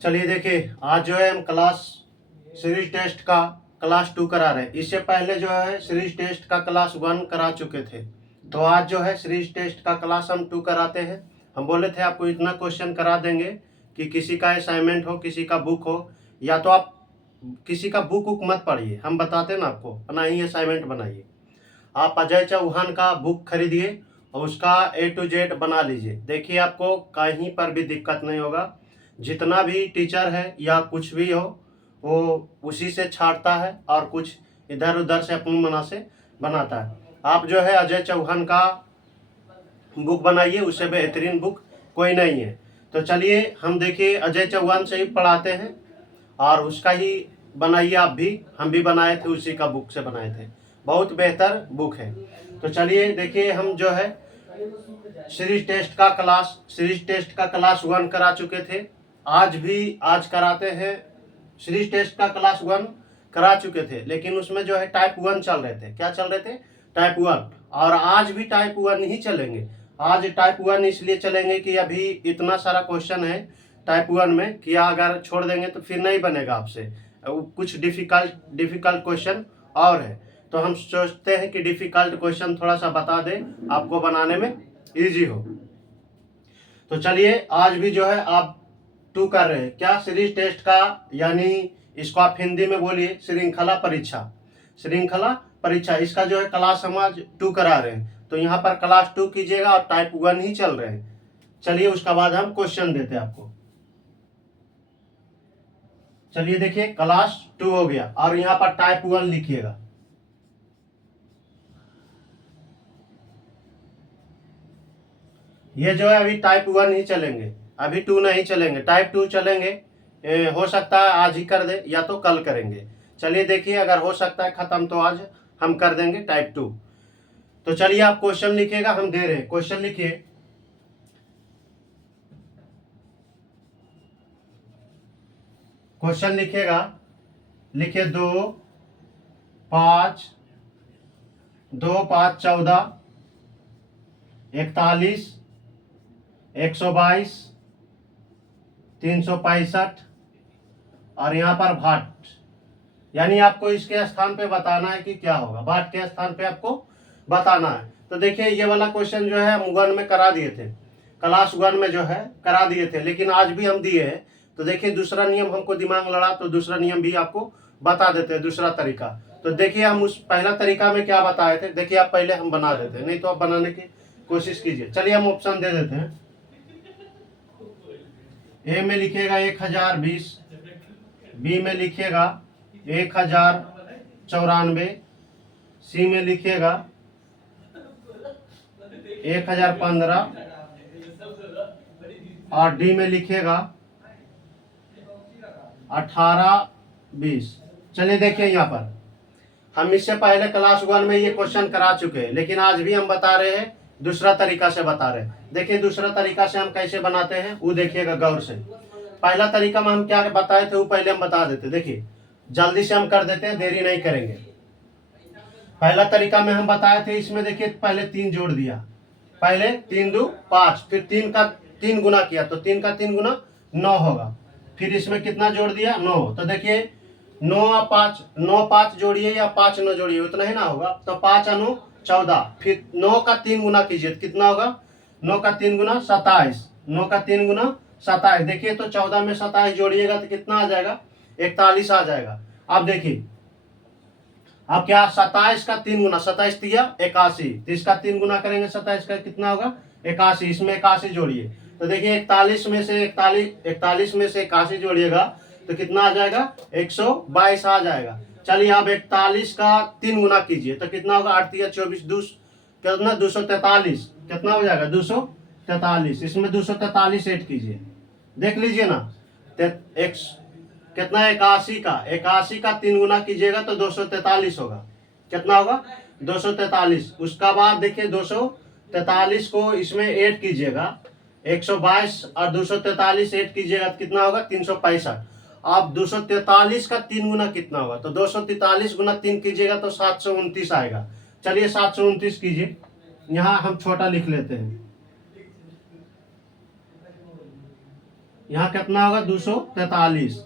चलिए देखिए, आज जो है हम क्लास सीरीज टेस्ट का क्लास 2 करा रहे हैं। इससे पहले जो है सीरीज टेस्ट का क्लास 1 करा चुके थे, तो आज जो है सीरीज टेस्ट का क्लास हम 2 कराते हैं। हम बोले थे आपको इतना क्वेश्चन करा देंगे कि किसी का असाइनमेंट हो, किसी का बुक हो, या तो आप किसी का बुक उक मत पढ़िए, हम बताते हैं ना आपको, अपना ही असाइनमेंट बनाइए। आप अजय चौहान का बुक खरीदिए और उसका A to Z बना लीजिए। देखिए, आपको कहीं पर भी दिक्कत नहीं होगा। जितना भी टीचर है या कुछ भी हो, वो उसी से छांटता है और कुछ इधर उधर से अपनी मना से बनाता है। आप जो है अजय चौहान का बुक बनाइए, उससे बेहतरीन बुक कोई नहीं है। तो चलिए हम देखिए अजय चौहान से ही पढ़ाते हैं और उसका ही बनाइए आप भी। हम भी बनाए थे, उसी का बुक से बनाए थे, बहुत बेहतर बुक है। तो चलिए देखिए, हम जो है सीरीज टेस्ट का क्लास 1 करा चुके थे। आज कराते हैं। सीरीज टेस्ट का क्लास 1 करा चुके थे, लेकिन उसमें जो है टाइप 1 चल रहे थे। क्या चल रहे थे? टाइप 1। और आज भी टाइप 1 ही चलेंगे। आज टाइप 1 इसलिए चलेंगे कि अभी इतना सारा क्वेश्चन है टाइप 1 में कि अगर छोड़ देंगे तो फिर नहीं बनेगा आपसे। कुछ डिफिकल्ट क्वेश्चन और है, तो हम सोचते हैं कि डिफिकल्ट क्वेश्चन थोड़ा सा बता दें, आपको बनाने में इजी हो। तो चलिए, आज भी जो है आप 2 कर रहे हैं क्या? सीरीज टेस्ट का, यानी इसको आप हिंदी में बोलिए श्रृंखला परीक्षा। श्रृंखला परीक्षा, इसका जो है क्लास हम आज 2 करा रहे हैं। तो यहाँ पर क्लास 2 कीजिएगा और टाइप 1 ही चल रहे हैं। चलिए, उसका बाद हम क्वेश्चन देते हैं आपको। चलिए देखिए, क्लास 2 हो गया और यहाँ पर टाइप 1 लिखिएगा। ये जो है अभी टाइप 1 ही चलेंगे, अभी 2 नहीं चलेंगे, टाइप 2 चलेंगे। हो सकता है आज ही कर दे या तो कल करेंगे। चलिए देखिए, अगर हो सकता है खत्म तो आज हम कर देंगे टाइप 2। तो चलिए आप क्वेश्चन लिखिएगा, हम दे रहे हैं। क्वेश्चन लिखिए। क्वेश्चन लिखिएगा, लिखिए 2, 5, 2, 5, 14, 41, 122, 365 और यहाँ पर भाट, यानी आपको इसके स्थान पे बताना है कि क्या होगा। भाट के स्थान पे आपको बताना है। तो देखिए, ये वाला क्वेश्चन जो है हम 1 में करा दिए थे, क्लास 1 में जो है करा दिए थे, लेकिन आज भी हम दिए हैं। तो देखिए, दूसरा नियम हमको दिमाग लड़ा, तो दूसरा नियम भी आपको बता देते हैं, दूसरा तरीका। तो देखिए, हम उस पहला तरीका में क्या बताए थे, देखिए आप पहले हम बना देते हैं, नहीं तो आप बनाने की कोशिश कीजिए। चलिए हम ऑप्शन दे देते हैं। ए में लिखिएगा 1020, बी में लिखिएगा 1094, सी में लिखिएगा 1015 और डी में लिखिएगा 1820। चलिए देखिए, यहाँ पर हम इससे पहले क्लास 1 में ये क्वेश्चन करा चुके हैं, लेकिन आज भी हम बता रहे हैं, दूसरा तरीका से बता रहे हैं। देखिए, दूसरा तरीका से हम कैसे बनाते हैं वो देखिएगा गौर से। पहला तरीका में हम क्या बताए थे वो पहले हम बता देते। देखिए, जल्दी से हम कर देते हैं, देरी नहीं करेंगे। पहला तरीका में हम बताए थे, इसमें देखिए पहले 3 जोड़ दिया, पहले 3 2 5, फिर 3 का 3 गुना किया तो 3 का 3 गुना 9 होगा। फिर इसमें कितना जोड़ दिया? 9। तो देखिए 9 और 5, 9 5 जोड़िए या 5 9 जोड़िए, उतना ही ना होगा। तो 5 और 9 14, फिर 9 का 3 गुना कीजिए तो कितना होगा? 9 का 3 गुना 27, 9 का 3 गुना 27। देखिए, तो 14 में 27 जोड़िएगा तो कितना आ जाएगा? 41 आ जाएगा। अब देखिए, अब क्या, 27 का 3 गुना, 27 दिया 81, तो इसका 3 गुना करेंगे 27 का, कितना होगा? 81। इसमें 81 जोड़िए तो देखिए 41 में से 81 जोड़िएगा तो कितना आ जाएगा? 122 आ जाएगा। चलिए, अब 41 का 3 गुना कीजिए तो कितना होगा? 8 या 24, कितना? 243। कितना हो जाएगा? 243। इसमें 243 ऐड कीजिए, देख लीजिए ना। कितना? 81 का 3 गुना कीजिएगा तो 243 होगा। कितना होगा? 243। उसका बाद देखिए 243 को इसमें ऐड कीजिएगा, 122 और 243 ऐड कीजिएगा तो कितना होगा? 365। अब 243 का 3 गुना कितना होगा? तो 243 गुना 3 कीजिएगा तो 729 आएगा। चलिए 729 कीजिए, यहाँ हम छोटा लिख लेते हैं। यहाँ कितना होगा 243।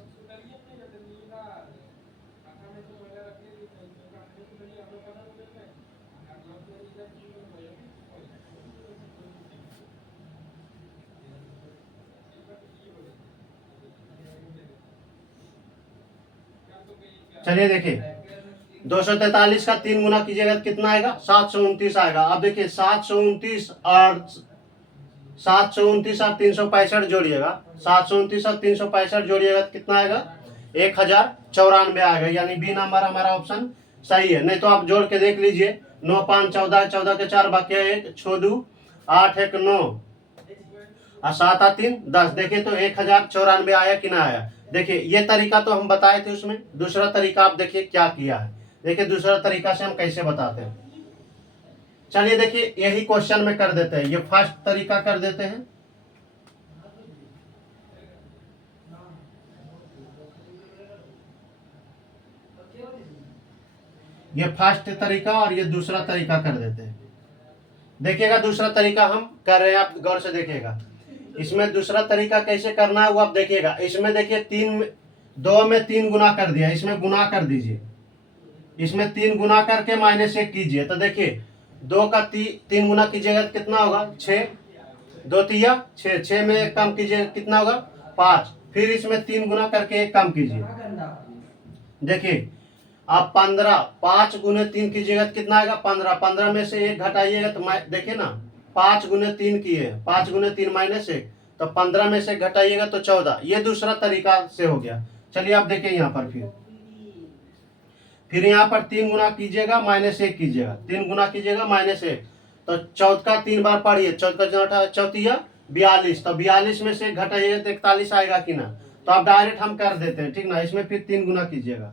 चलिए देखिए 243 का 3 गुना कीजिएगा तो कितना आएगा 729 आएगा। अब देखिए 729 और 365 जोड़िएगा, 729 और 365 जोड़िएगा तो कितना आएगा 1094 आएगा। यानी बी नंबर हमारा ऑप्शन सही है। नहीं तो आप जोड़ के देख लीजिए, 9 5 14, 14 के 4 बाकी 1, 6 2 8 1 9 और 7 8 3 10। देखिए तो 1094 आया कि ना आया। देखिए ये तरीका तो हम बताए थे उसमें, दूसरा तरीका आप देखिए क्या किया है। देखिए दूसरा तरीका से हम कैसे बताते हैं। चलिए देखिए यही क्वेश्चन में कर देते हैं, ये फर्स्ट तरीका कर देते हैं। ये फर्स्ट तरीका और ये दूसरा तरीका कर देते हैं। देखिएगा दूसरा तरीका हम कर रहे हैं, आप गौर से देखिएगा। इसमें दूसरा तरीका कैसे करना है वो आप देखिएगा। इसमें देखिए 2 में 3 गुना कर दिया, इसमें गुना कर दीजिए। इसमें 3 गुना करके -1 कीजिए तो देखिए 2 का 3 गुना कीजिएगा तो कितना होगा 6, 2 तिया 6, 6 में 1 कम कीजिए कितना होगा 5। फिर इसमें 3 गुना करके 1 कम कीजिए। देखिए आप 15, 5 गुने 3 कीजिएगा तो कितना आएगा 15, 15 में से 1 घटाइएगा तो देखिए ना 5 गुने 3 किए, 5 गुने 3 -1 तो 15 में से घटाइएगा तो 14। ये दूसरा तरीका से हो गया। चलिए आप देखिए यहाँ पर फिर यहाँ पर 3 गुना कीजिएगा -1 कीजिएगा, 3 गुना कीजिएगा -1 तो 14 का 3 बार पढ़िए, 14 का 14 42, तो 42 में से घटाइएगा तो 41 आएगा कि ना। तो आप डायरेक्ट हम कर देते हैं, ठीक ना। इसमें फिर 3 गुना कीजिएगा,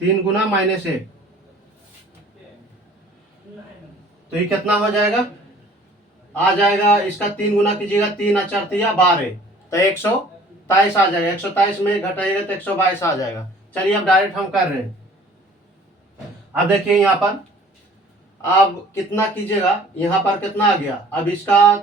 3 गुना -1 तो ये कितना हो जाएगा आ जाएगा। इसका 3 गुना कीजिएगा, 3 और 4 12 तो 123 आ जाएगा। 123 में घटाइएगा तो 122 आ जाएगा। चलिए अब डायरेक्ट हम कर रहे हैं। अब देखिए यहाँ पर अब कितना कीजिएगा, यहाँ पर कितना आ गया। अब इसका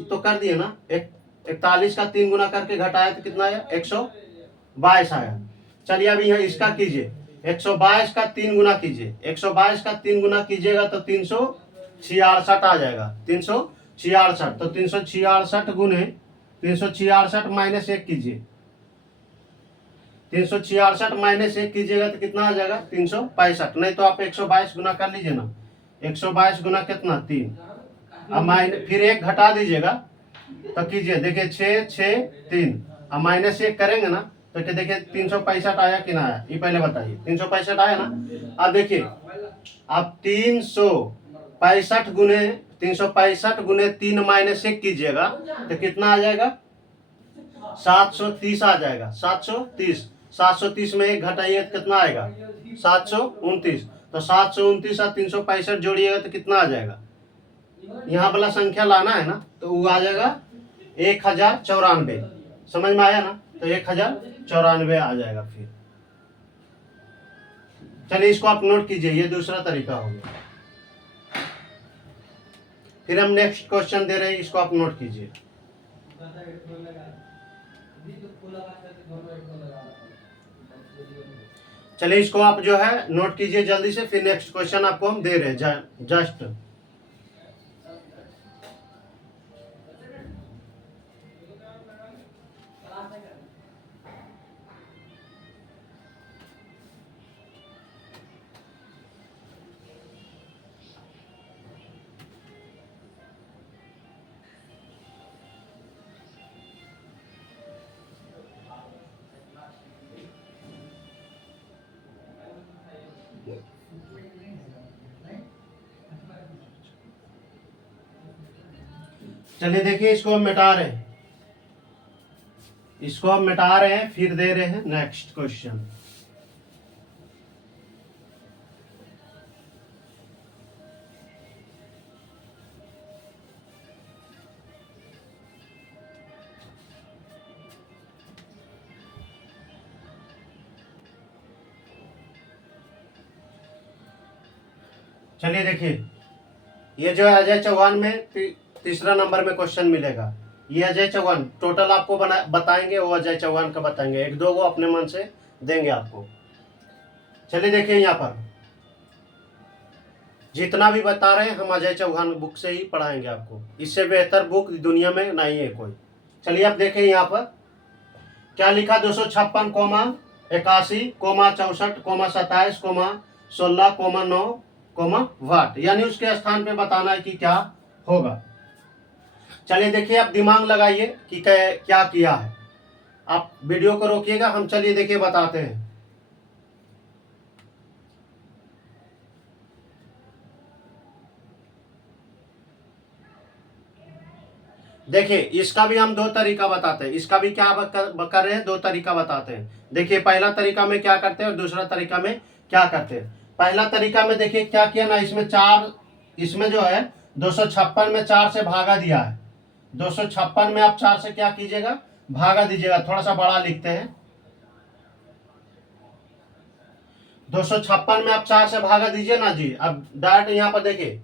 तो कर दिए ना, 41 का 3 गुना करके घटाया तो कितना आया 122 आया। चलिए अब यहाँ इसका कीजिए, 122 का 3 गुना कीजिए, 122 का 3 गुना कीजिएगा तो 366 आ जाएगा, 366। तो 366 गुने 366 -1 कीजिए, 366 -1 कीजिएगा तो कितना आ जाएगा 365। नहीं तो आप 122 गुना कर लीजिए ना, 122 गुना कितना 3। अब फिर 1 घटा दीजिएगा तो कीजिए, देखिए 6 6 3 अब -1 करेंगे ना तो देखिए 365 आया कि ना आया, ये पहले बताइए। 365 आया ना। अब देखिए अब 365 गुने 3 -1 कीजिएगा तो कितना आ जाएगा 730 आ जाएगा। 730, 730 में 1 घटाइए तो कितना आएगा 729। तो 729 और 365 जोड़िएगा तो कितना आ जाएगा, यहाँ वाला संख्या लाना है ना तो वो आ जाएगा 1094। समझ में आया ना, तो 1094 आ जाएगा। फिर चलिए इसको आप नोट कीजिए, ये दूसरा तरीका हो गया। फिर हम नेक्स्ट क्वेश्चन दे रहे हैं, इसको आप नोट कीजिए। चलिए इसको आप जो है नोट कीजिए जल्दी से, फिर नेक्स्ट क्वेश्चन आपको हम दे रहे हैं जस्ट। चलिए देखिए इसको हम मिटा रहे हैं, इसको हम मिटा रहे हैं, फिर दे रहे हैं नेक्स्ट क्वेश्चन। चलिए देखिए ये जो है अजय चौहान में तीसरा नंबर में क्वेश्चन मिलेगा। ये अजय चौहान टोटल आपको बताएंगे, वो अजय चौहान का बताएंगे, एक दो को अपने मन से देंगे आपको। चलिए देखिए यहाँ पर जितना भी बता रहे हैं हम अजय चौहान बुक से ही पढ़ाएंगे आपको, इससे बेहतर बुक दुनिया में नहीं है कोई। चलिए अब देखें यहाँ पर क्या लिखा, 256 comma 81 comma 64 comma 27 comma 16 comma 9 comma watt, यानी उसके स्थान पे बताना है कि क्या होगा। चलिए देखिए आप दिमाग लगाइए कि क्या किया है। आप वीडियो को रोकिएगा, हम चलिए देखिए बताते हैं। देखिए इसका भी हम दो तरीका बताते हैं, इसका भी क्या कर रहे हैं, दो तरीका बताते हैं। देखिए पहला तरीका में क्या करते हैं और दूसरा तरीका में क्या करते हैं। पहला तरीका में देखिए क्या किया ना, इसमें चार, इसमें जो है 256 में 4 से भागा दिया है। 256 में आप 4 से क्या कीजिएगा, भागा दीजिएगा। थोड़ा सा बड़ा लिखते हैं, 256 में आप 4 से भागा दीजिए ना जी। अब डायरेक्ट यहाँ पर देखिए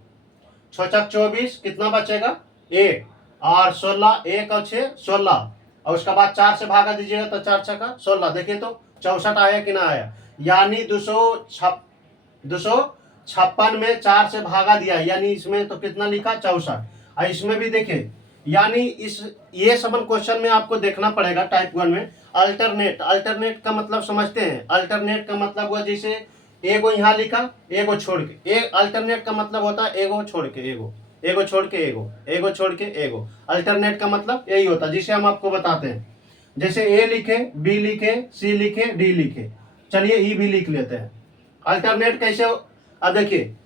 6 24 कितना बचेगा, 1 और 16, 1 और 6 16, और उसके बाद 4 से भागा दीजिएगा तो 4 6 16। देखिए तो 64 आया कि ना आया, यानी 256 में 4 से भागा दिया, यानी इसमें तो कितना लिखा 64। और इसमें भी देखिए, यानी इस ये सबन क्वेश्चन में आपको देखना पड़ेगा टाइप 1 में। अल्टरनेट, अल्टरनेट का मतलब समझते हैं, अल्टरनेट का मतलब हुआ जैसे एगो यहाँ लिखा एगो छोड़ के, एक अल्टरनेट का मतलब होता है एगो छोड़ के एगो, एगो छोड़ के एगो, एगो छोड़ के एगो। अल्टरनेट का मतलब यही होता है जिसे हम आपको बताते हैं। जैसे ए लिखे, बी लिखे, सी लिखे, डी लिखे, चलिए ई भी लिख लेते हैं। अल्टरनेट कैसे अब देखिए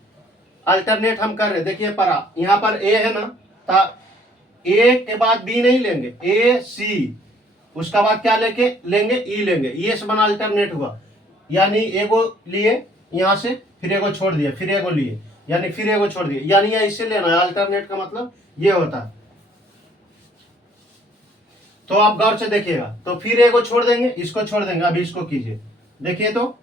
अल्टरनेट हम कर रहे हैं, देखिए परा यहाँ पर ए है ना, तो ए के बाद बी नहीं लेंगे, ए सी, उसका बाद क्या लेके लेंगे, ई लेंगे, ये से बना अल्टरनेट हुआ। यानी एगो लिए यहाँ से, फिर एगो छोड़ दिया, फिर एगो लिए, यानी फिर एगो छोड़ दिया, यानी ऐसे लेना है। अल्टरनेट का मतलब ये होता है। तो आप गौर से देखिएगा, तो फिर एगो छोड़ देंगे, इसको छोड़ देंगे, अभी इसको कीजिए, देखिए तो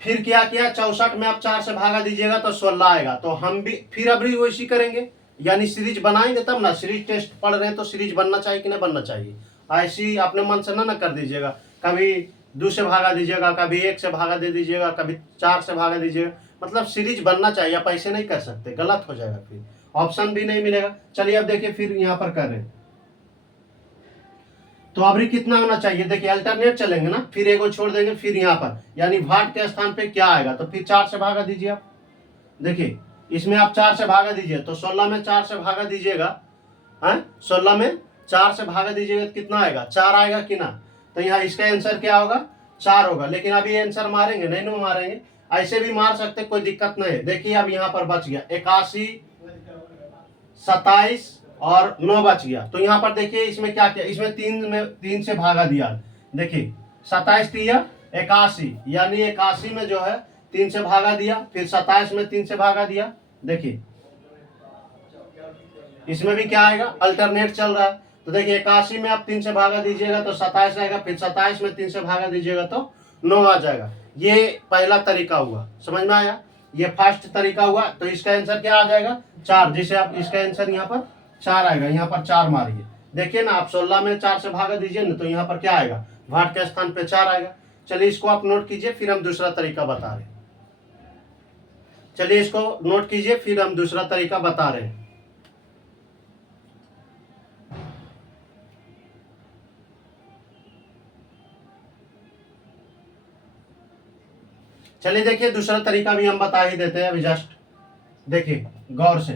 फिर क्या किया, 64 में आप 4 से भागा दीजिएगा तो 16 आएगा। तो हम भी फिर अभी वैसी करेंगे, यानी सीरीज बनाएंगे तब ना। सीरीज टेस्ट पढ़ रहे हैं तो सीरीज बनना चाहिए कि नहीं बनना चाहिए। ऐसी अपने मन से ना कर दीजिएगा, कभी 2 से भागा दीजिएगा, कभी 1 से भागा दे दीजिएगा, कभी 4 से भागा दीजिएगा। मतलब सीरीज बनना चाहिए, आप ऐसे नहीं कर सकते, गलत हो जाएगा, फिर ऑप्शन भी नहीं मिलेगा। चलिए अब देखिए फिर यहाँ पर कर रहे हैं, तो अभी कितना होना चाहिए, देखिए अल्टरनेट चलेंगे ना, फिर एगो छोड़ देंगे, फिर यहाँ पर यानी भाट के स्थान पे क्या आएगा, तो फिर 4 से भागा दीजिए आप। देखिए इसमें आप 4 से भागा दीजिए, तो 16 में 4 से भागा दीजिएगा, है 16 में 4 से भागा दीजिएगा तो कितना आएगा, 4 आएगा कि ना। तो यहाँ इसका आंसर क्या होगा, 4 होगा। लेकिन अभी आंसर मारेंगे नहीं, ना मारेंगे, ऐसे भी मार सकते, कोई दिक्कत नहीं है। देखिए अब यहाँ पर बच गया 81 27 और 9 बच गया। तो यहाँ पर देखिए इसमें क्या किया, इसमें 3 से भागा दिया। देखिए 27 दिया 81, यानी 81 में जो है 3 से भागा दिया, फिर 27 में 3 से भागा दिया। देखिए इसमें भी क्या आएगा, अल्टरनेट चल रहा है। तो देखिए 81 में आप 3 से भागा दीजिएगा तो 27 आएगा, फिर 27 में 3 से भागा दीजिएगा तो 9 आ जाएगा। ये पहला तरीका हुआ, समझ में आया, ये फर्स्ट तरीका हुआ। तो इसका आंसर क्या आ जाएगा, 4। जैसे आप इसका आंसर यहाँ पर 4 आएगा, यहाँ पर 4 मारिए। देखिए ना, आप 16 में 4 से भागा दीजिए ना, तो यहाँ पर क्या आएगा, भाट के स्थान पे 4 आएगा। चलिए इसको आप नोट कीजिए, फिर हम दूसरा तरीका बता रहे हैं। चलिए इसको नोट कीजिए, फिर हम दूसरा तरीका बता रहे हैं। चलिए देखिए दूसरा तरीका भी हम बता ही देते हैं अभी जस्ट, देखिए गौर से।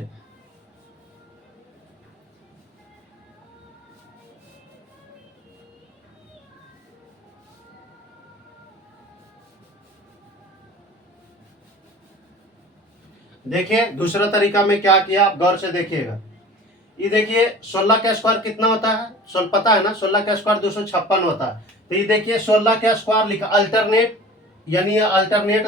देखिए दूसरा तरीका में क्या किया, आप गौर से देखिएगा। ये देखिए 16 का स्क्वायर कितना होता है, 16 पता है ना, 16 का स्क्वायर 256 होता है। तो ये देखिए 16 का स्क्वायर लिखा, अल्टरनेट, यानी अल्टरनेट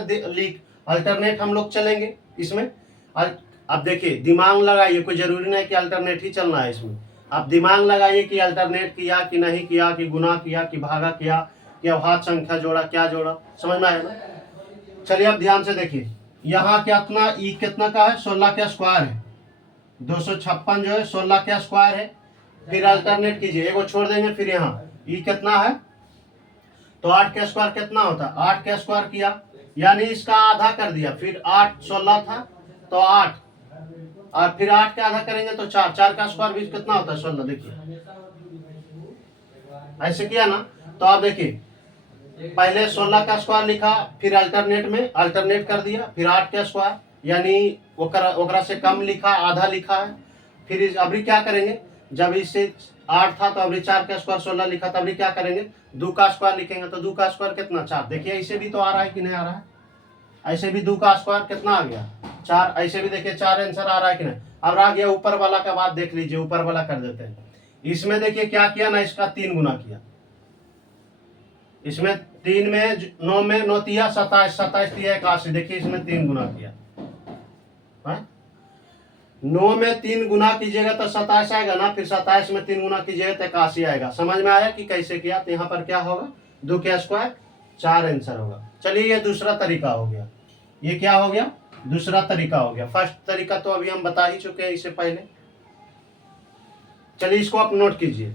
हम लोग चलेंगे इसमें। अब देखिए दिमाग लगाइए, कोई जरूरी नहीं कि अल्टरनेट ही चलना है इसमें। आप दिमाग लगाइए कि अल्टरनेट किया कि नहीं किया, कि गुना किया कि भागा किया, कि अवहात संख्या जोड़ा, क्या जोड़ा, समझ में आया ना। चलिए अब ध्यान से देखिए, यहाँ कितना ई कितना का है, 16 का स्क्वायर है, 256 जो है 16 का स्क्वायर है। फिर अल्टरनेट कीजिए, एगो छोड़ देंगे, फिर यहाँ ये कितना है, तो 8 का स्क्वायर कितना होता है, 8 का स्क्वायर किया यानी इसका आधा कर दिया, फिर 8 16 था तो 8, और फिर 8 का आधा करेंगे तो 4, 4 का स्क्वायर भी कितना होता है 16। देखिए ऐसे किया ना, तो आप देखिए पहले 16 का स्क्वायर लिखा, फिर अल्टरनेट में अल्टरनेट कर दिया, फिर 8 का स्क्वायर यानी ओकरा से कम लिखा, आधा लिखा है। फिर अभी क्या करेंगे, जब इससे 8 था तो अभी 4 का स्क्वायर 16 लिखा, तो अभी क्या करेंगे 2 का स्क्वायर लिखेंगे, तो 2 का स्क्वायर कितना 4। देखिए ऐसे भी तो आ रहा है कि नहीं आ रहा है, ऐसे भी 2 का स्क्वायर कितना आ गया 4, ऐसे भी देखिए 4 आंसर आ रहा है कि नहीं। अब आ गया ऊपर वाला का बात देख लीजिए, ऊपर वाला कर देते हैं। इसमें देखिए क्या किया ना, इसका 3 गुना किया, इसमें 3 में 9 में 9 तिया 27, 27 तिया 81, देखिए इसमें 3 गुना किया है? 9 में 3 गुना कीजिएगा तो 27 आएगा ना, फिर 27 में 3 गुना कीजिएगा तो 81 आएगा। समझ में आया कि कैसे किया, तो यहाँ पर क्या होगा 2 का स्क्वायर 4 आंसर होगा। चलिए ये दूसरा तरीका हो गया, ये क्या हो गया दूसरा तरीका हो गया। फर्स्ट तरीका तो अभी हम बता ही चुके हैं इससे पहले। चलिए इसको आप नोट कीजिए।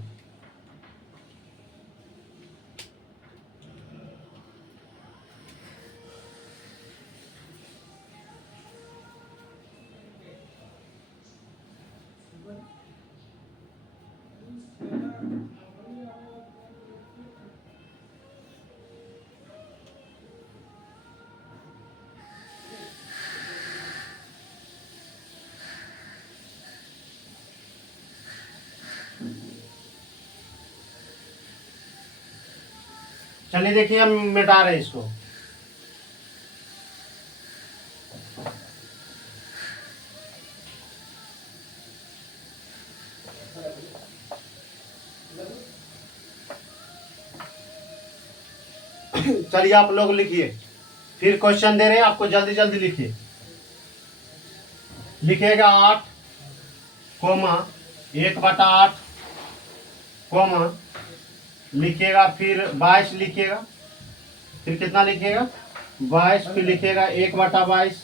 चलिए देखिए हम मिटा रहे हैं इसको। चलिए आप लोग लिखिए, फिर क्वेश्चन दे रहे हैं आपको, जल्दी जल्दी लिखिए। लिखिएगा 8 कोमा 1/8 कोमा लिखिएगा, फिर 22 लिखिएगा, फिर कितना लिखिएगा 22, फिर लिखिएगा 1/22,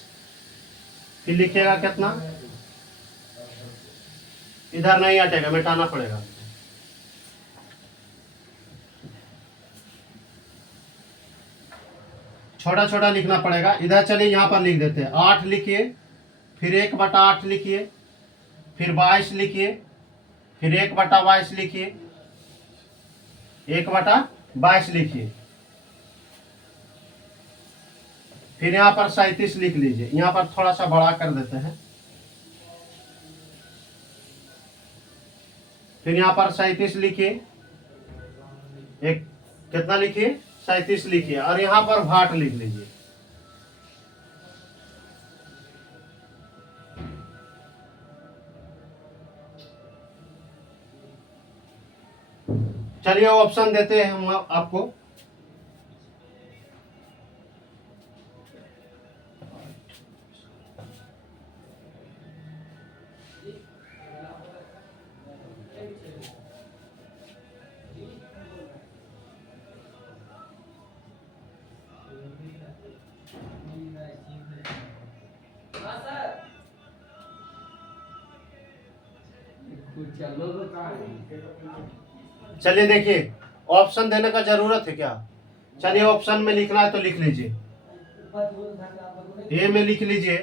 फिर लिखिएगा कितना, इधर नहीं हटेगा, मिटाना पड़ेगा। छोटा छोटा लिखना पड़ेगा इधर। चलिए यहाँ पर लिख देते हैं, 8 लिखिए, फिर 1/8 लिखिए, फिर 22 लिखिए, फिर 1/22 लिखिए, 1/22 लिखिए, फिर यहाँ पर 37 लिख लीजिए। यहाँ पर थोड़ा सा बड़ा कर देते हैं, फिर यहाँ पर 37 लिखिए, एक कितना लिखिए 37 लिखिए, और यहाँ पर भाट लिख लीजिए। चलिए ऑप्शन देते हैं हम आपको। चलिए देखिए ऑप्शन देने का जरूरत है क्या, चलिए ऑप्शन में लिखना है तो लिख लीजिए। ए में लिख लीजिए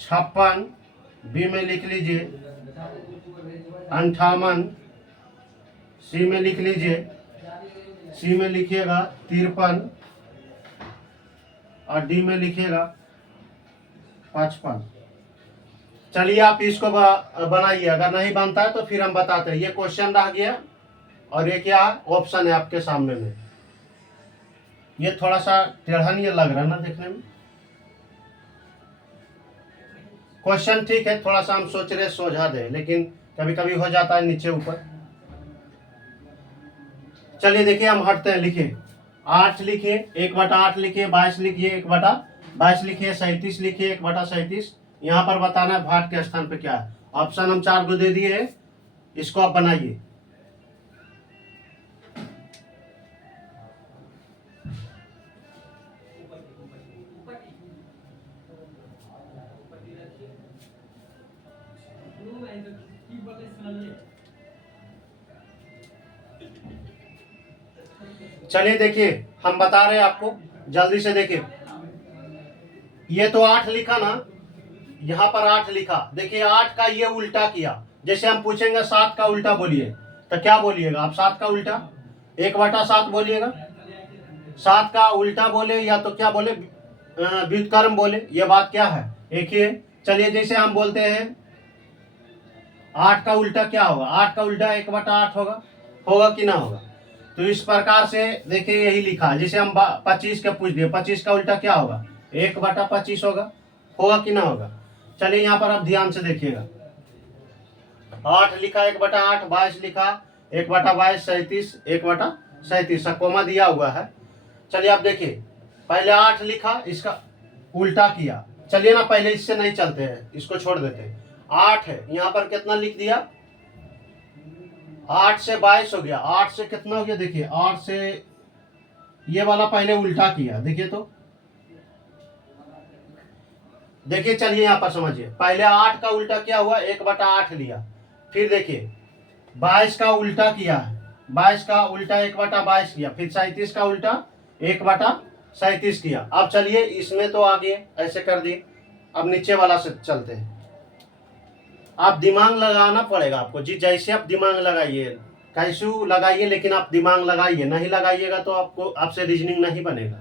56, बी में लिख लीजिए 58, सी में लिख लीजिए, सी में लिखिएगा 53, और डी में लिखिएगा 55। चलिए आप इसको बनाइए, अगर नहीं बनता है तो फिर हम बताते हैं। ये क्वेश्चन रह गया, और ये क्या ऑप्शन है आपके सामने में। ये थोड़ा सा टेढ़ा नहीं लग रहा ना देखने में, क्वेश्चन ठीक है, थोड़ा सा हम सोच रहे सोझा दे, लेकिन कभी कभी हो जाता है नीचे ऊपर। चलिए देखिए हम हटते हैं, लिखिए 8 लिखिए 1/8 लिखिए, 22 लिखिए 1/22 लिखिए, 37 लिखिए 1/37। यहाँ पर बताना है भाट के स्थान पे क्या है। ऑप्शन हम 4 को दे दिए, इसको आप बनाइए। चलिए देखिए, हम बता रहे हैं आपको, जल्दी से देखिए। ये तो 8 लिखा ना, यहाँ पर 8 लिखा, देखिए 8 का ये उल्टा किया। जैसे हम पूछेंगे 7 का उल्टा बोलिए, तो क्या बोलिएगा आप? 7 का उल्टा 1/7 बोलिएगा। 7 का उल्टा बोले या तो क्या बोले, व्युत्क्रम बोले, ये बात क्या है, एक ही है। चलिए जैसे हम बोलते हैं 8 का उल्टा क्या होगा, 8 का उल्टा 1/8 होगा, होगा कि ना होगा? तो इस प्रकार से देखिए यही लिखा। जैसे हम 25 का पूछ दिए, 25 का उल्टा क्या होगा, 1/25 होगा कि ना होगा? चलिए यहाँ पर आप ध्यान से देखिएगा, 8 लिखा 1/8, 22 लिखा 1/22, 37 1/37, कोमा दिया हुआ है। चलिए आप देखिए, पहले 8 लिखा, इसका उल्टा किया। चलिए ना, पहले इससे नहीं चलते हैं, इसको छोड़ देते हैं। 8 है, यहाँ पर कितना लिख दिया, 8 से 22 हो गया, 8 से कितना हो गया, देखिए 8 से ये वाला पहले उल्टा किया, देखिए तो देखिए। चलिए यहाँ पर समझिए, पहले 8 का उल्टा क्या हुआ, 1/8 लिया। फिर देखिए 22 का उल्टा किया है, 22 का उल्टा 1/22 किया, फिर 37 का उल्टा 1/37 किया। अब चलिए इसमें तो आ गए, ऐसे कर दिए। अब नीचे वाला से चलते हैं। आप दिमाग लगाना पड़ेगा आपको जी, जैसे आप दिमाग लगाइए, कैसू लगाइए, लेकिन आप दिमाग लगाइए, नहीं लगाइएगा तो आपको, आपसे रीजनिंग नहीं बनेगा।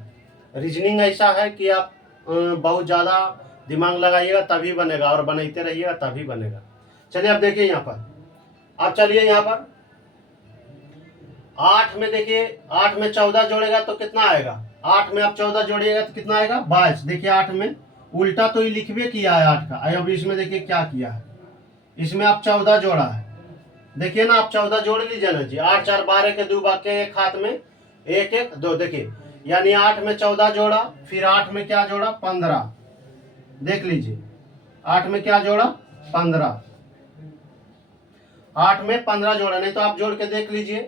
रीजनिंग ऐसा है कि आप बहुत ज़्यादा दिमाग लगाइएगा तभी बनेगा, और बनाते रहिएगा तभी बनेगा। चलिए अब देखिए यहाँ पर, अब चलिए यहाँ पर 8 में देखिए, 8 में 14 जोड़ेगा तो कितना आएगा, 8 में आप 14 जोड़िएगा तो कितना आएगा, 22। देखिए 8 में उल्टा तो ये लिखबे किया है 8 का। अब इसमें देखिए क्या किया है, इसमें आप 14 जोड़ा है। देखिए ना, आप 14 जोड़ लीजिए ना जी, 8 4 12 के 2 बाके, एक हाथ में 1 1 2, देखिए यानी 8 में 14 जोड़ा, फिर 8 में क्या जोड़ा, 15। देख लीजिए 8 में क्या जोड़ा, 15, 8 में 15 जोड़ा, नहीं तो आप जोड़ के देख लीजिए,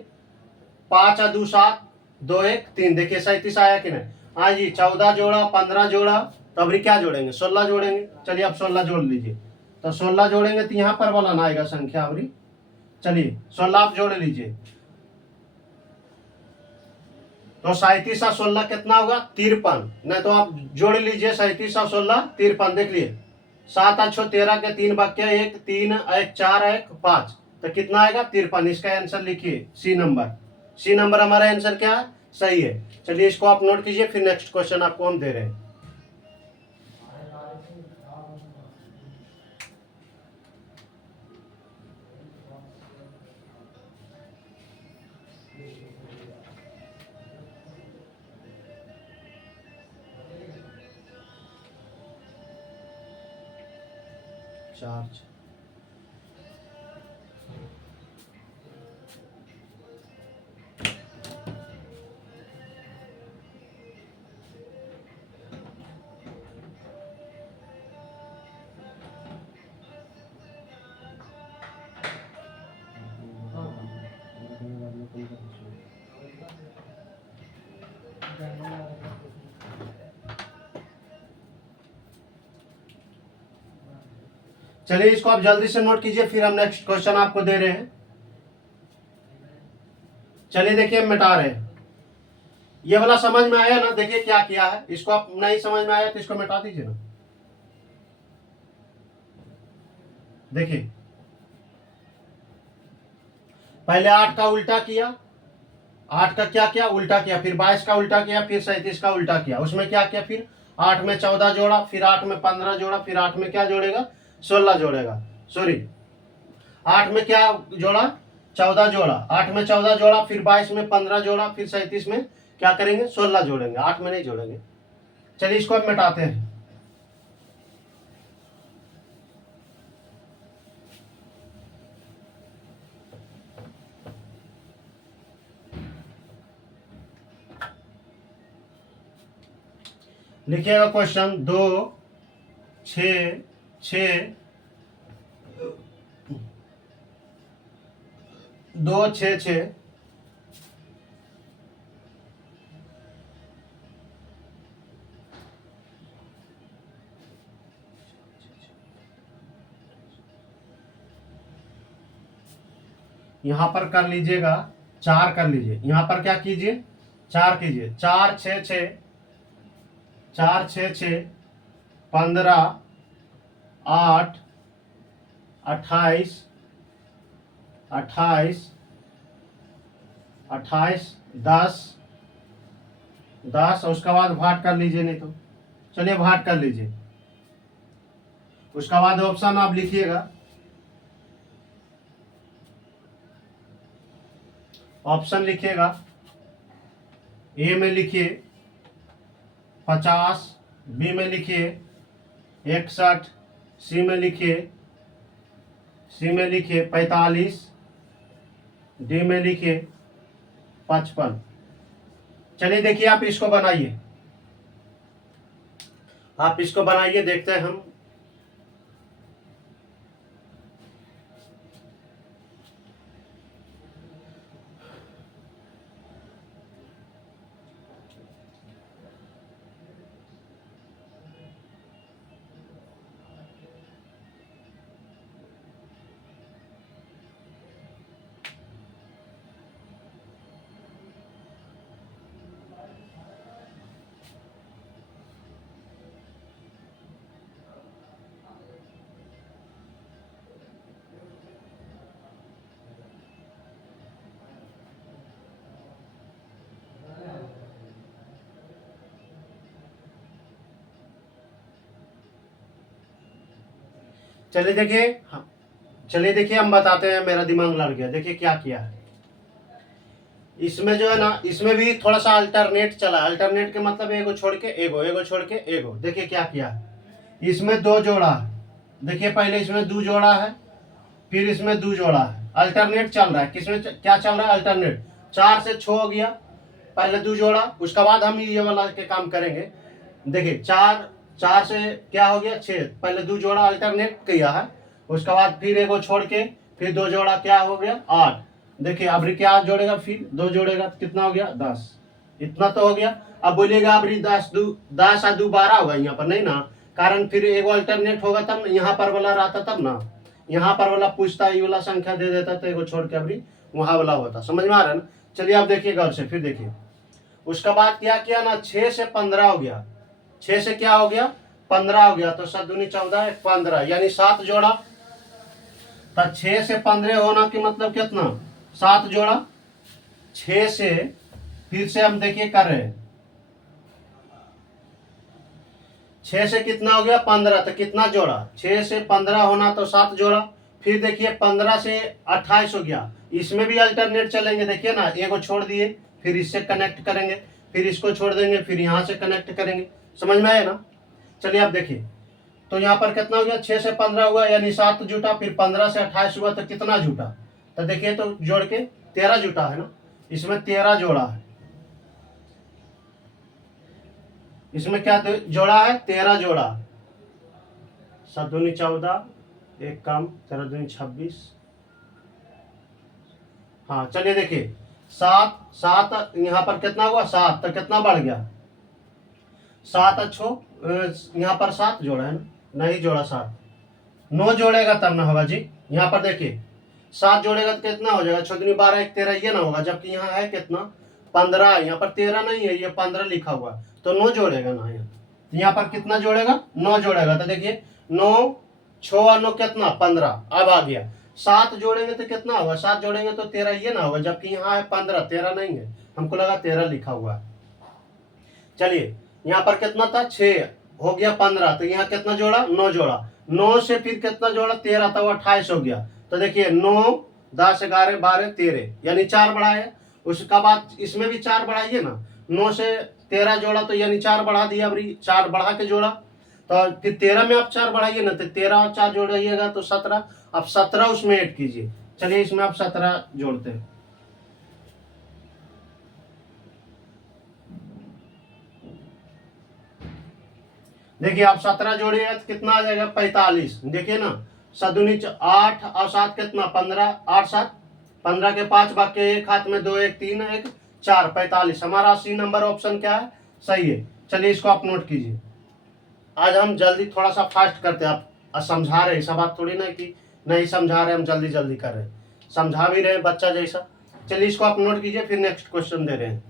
5 और 2 7, 2 1 3, देखिए 37 आया कि नहीं? हाँ जी, 14 जोड़ा, 15 जोड़ा, तो अभी क्या जोड़ेंगे, 16 जोड़ेंगे। चलिए आप 16 जोड़ लीजिए, तो 16 जोड़ेंगे तो यहाँ पर वाला ना आएगा संख्या अभी। चलिए 16 आप जोड़ लीजिए, तो 37 और 16 कितना होगा, 53। नहीं तो आप जोड़ लीजिए 37 और 16 53, देख लिए 7 और 6 13 के 3 बाक्य, 1 3 1 4 1 5, तो कितना आएगा, 53। इसका आंसर लिखिए, सी नंबर। सी नंबर हमारा आंसर क्या है, सही है। चलिए इसको आप नोट कीजिए, फिर नेक्स्ट क्वेश्चन आपको हम दे रहे हैं। चार्ज चलिए इसको आप जल्दी से नोट कीजिए, फिर हम नेक्स्ट क्वेश्चन आपको दे रहे हैं। चलिए देखिए हम मिटा रहे हैं। ये वाला समझ में आया ना, देखिए क्या किया है, इसको आप नहीं समझ में आया तो इसको मिटा दीजिए ना। देखिए पहले 8 का उल्टा किया, 8 का क्या किया, उल्टा किया, फिर 22 का उल्टा किया, फिर 37 का उल्टा किया। उसमें क्या किया, फिर 8 में 14 जोड़ा, फिर 8 में 15 जोड़ा, फिर 8 में क्या जोड़ेगा, 16 जोड़ेगा, सॉरी 8 में क्या जोड़ा, 14 जोड़ा, 8 में 14 जोड़ा, फिर 22 में 15 जोड़ा, फिर 37 में क्या करेंगे, 16 जोड़ेंगे, 8 में नहीं जोड़ेंगे। चलिए इसको अब मिटाते हैं। लिखिएगा क्वेश्चन 2 6 6 2 6 6, यहां पर कर लीजिएगा 4 कर लीजिए, यहां पर क्या कीजिए 4 कीजिए, 4 6 6, 4 6 6, 15 8 28 28 28 10 10, और उसका बाद भाट कर लीजिए, नहीं तो चलिए भाट कर लीजिए। उसका बाद ऑप्शन आप लिखिएगा, ऑप्शन लिखिएगा। ए में लिखिए 50, बी में लिखिए 61, सी में लिखिए 45, डी में लिखिए 55। चलिए देखिए, आप इसको बनाइए, आप इसको बनाइए, देखते हैं हम। चलिए देखिए, हाँ चलिए देखिए, हम बताते हैं। मेरा दिमाग लड़ गया, देखिए क्या किया है इसमें जो है ना, इसमें भी थोड़ा सा अल्टरनेट चला। अल्टरनेट के मतलब एगो छोड़ के एगो, एगो छोड़ के एगो। देखिए क्या किया है, इसमें 2 जोड़ा है। देखिए पहले इसमें 2 जोड़ा है, फिर इसमें 2 जोड़ा है। अल्टरनेट चल रहा है, किसमें क्या चल रहा है, अल्टरनेट। 4 से 6 हो गया, पहले 2 जोड़ा, उसके बाद हम ये वाला के काम करेंगे। देखिए 4 से क्या हो गया, 6, पहले 2 जोड़ा अल्टरनेट किया है, उसके बाद फिर एगो छोड़ के फिर 2 जोड़ा क्या हो गया, 8। देखिए अभी क्या जोड़ेगा, फिर 2 जोड़ेगा तो कितना हो गया, 10। इतना तो हो गया। अब बोलिएगा अभी 10 और 2 12 होगा यहाँ पर, नहीं ना, कारण फिर एगो अल्टरनेट होगा तब यहाँ पर वाला रहता, तब ना यहाँ पर वाला पूछता, ये वाला संख्या दे देता तो एगो छोड़ के अभी वहां वाला होता। समझ में आ रहा है ना। चलिए आप देखिए गौर से, फिर देखिए उसका बाद क्या किया ना, 6 से 15 हो गया। 6 से क्या हो गया, 15 हो गया, तो 7 दूनी 14 15, यानी 7 जोड़ा। तो 6 से 15 होना की मतलब कितना, 7 जोड़ा। 6 से फिर से हम देखिए कर रहे हैं, 6 से कितना हो गया, 15, तो कितना जोड़ा, 6 से 15 होना तो 7 जोड़ा। फिर देखिए 15 से 28 हो गया, इसमें भी अल्टरनेट चलेंगे। देखिए ना, एगो छोड़ दिए, फिर इससे कनेक्ट करेंगे, फिर इसको छोड़ देंगे, फिर यहाँ से कनेक्ट करेंगे। समझ में आया ना। चलिए आप देखिए, तो यहाँ पर कितना हो गया, 6 से 15 हुआ यानी 7 जुटा, फिर 15 से 28 हुआ तो कितना जुटा, तो देखिए तो जोड़ के 13 जुटा है ना। इसमें 13 जोड़ा है, इसमें क्या जोड़ा है, 13 जोड़ा। 7 दूनी 14, एक कम, 13 दूनी 26। हाँ चलिए देखिए, 7 यहाँ पर कितना हुआ, 7, तो कितना बढ़ गया, 7 अच्छो, यहाँ पर 7 जोड़ा है ना, नहीं जोड़ा 7, 9 जोड़ेगा तब ना होगा जी। यहाँ पर देखिए 7 जोड़ेगा तो कितना हो जाएगा, 6 दूनी 12 1 13, ये ना होगा, जबकि यहाँ है कितना, 15 है। यहाँ पर 13 नहीं है, ये 15 लिखा हुआ है, तो 9 जोड़ेगा ना। यहाँ पर कितना जोड़ेगा, 9 जोड़ेगा। तो देखिए 9 6 और 9 कितना, 15। अब आ गया 7 जोड़ेंगे तो कितना होगा, 7 जोड़ेंगे तो 13, ये ना होगा, जबकि यहाँ है 15, 13 नहीं है, हमको लगा 13 लिखा हुआ है। चलिए यहाँ पर कितना था, 6 हो गया 15, तो यहाँ कितना जोड़ा, 9 जोड़ा। 9 से फिर कितना जोड़ा, 13, तो 28 हो गया। तो देखिए 9 10 11 12 13, यानी 4 बढ़ाए। उसका बाद इसमें भी 4 बढ़ाइए ना, 9 से 13 जोड़ा तो यानी 4 बढ़ा दिया, अभी 4 बढ़ा के जोड़ा। तो फिर 13 में आप 4 बढ़ाइए ना, तो 13 और 4 जोड़िएगा तो 17। अब 17 उसमें ऐड कीजिए। चलिए इसमें आप 17 जोड़ते हैं। देखिए आप 17 जोड़िएगा तो कितना आ जाएगा, 45। देखिए ना, 7 दूनी 8 और 7 कितना, 15, 8 7 15 के 5 बाकी, एक हाथ में 2 1 3 1 4, 45। हमारा सी नंबर ऑप्शन क्या है, सही है। चलिए इसको आप नोट कीजिए। आज हम जल्दी थोड़ा सा फास्ट करते हैं, आप समझा रहे, ऐसा बात थोड़ी ना कि नहीं समझा रहे, हम जल्दी जल्दी कर रहे, समझा भी रहे बच्चा जैसा। चलिए इसको आप नोट कीजिए, फिर नेक्स्ट क्वेश्चन दे रहे हैं।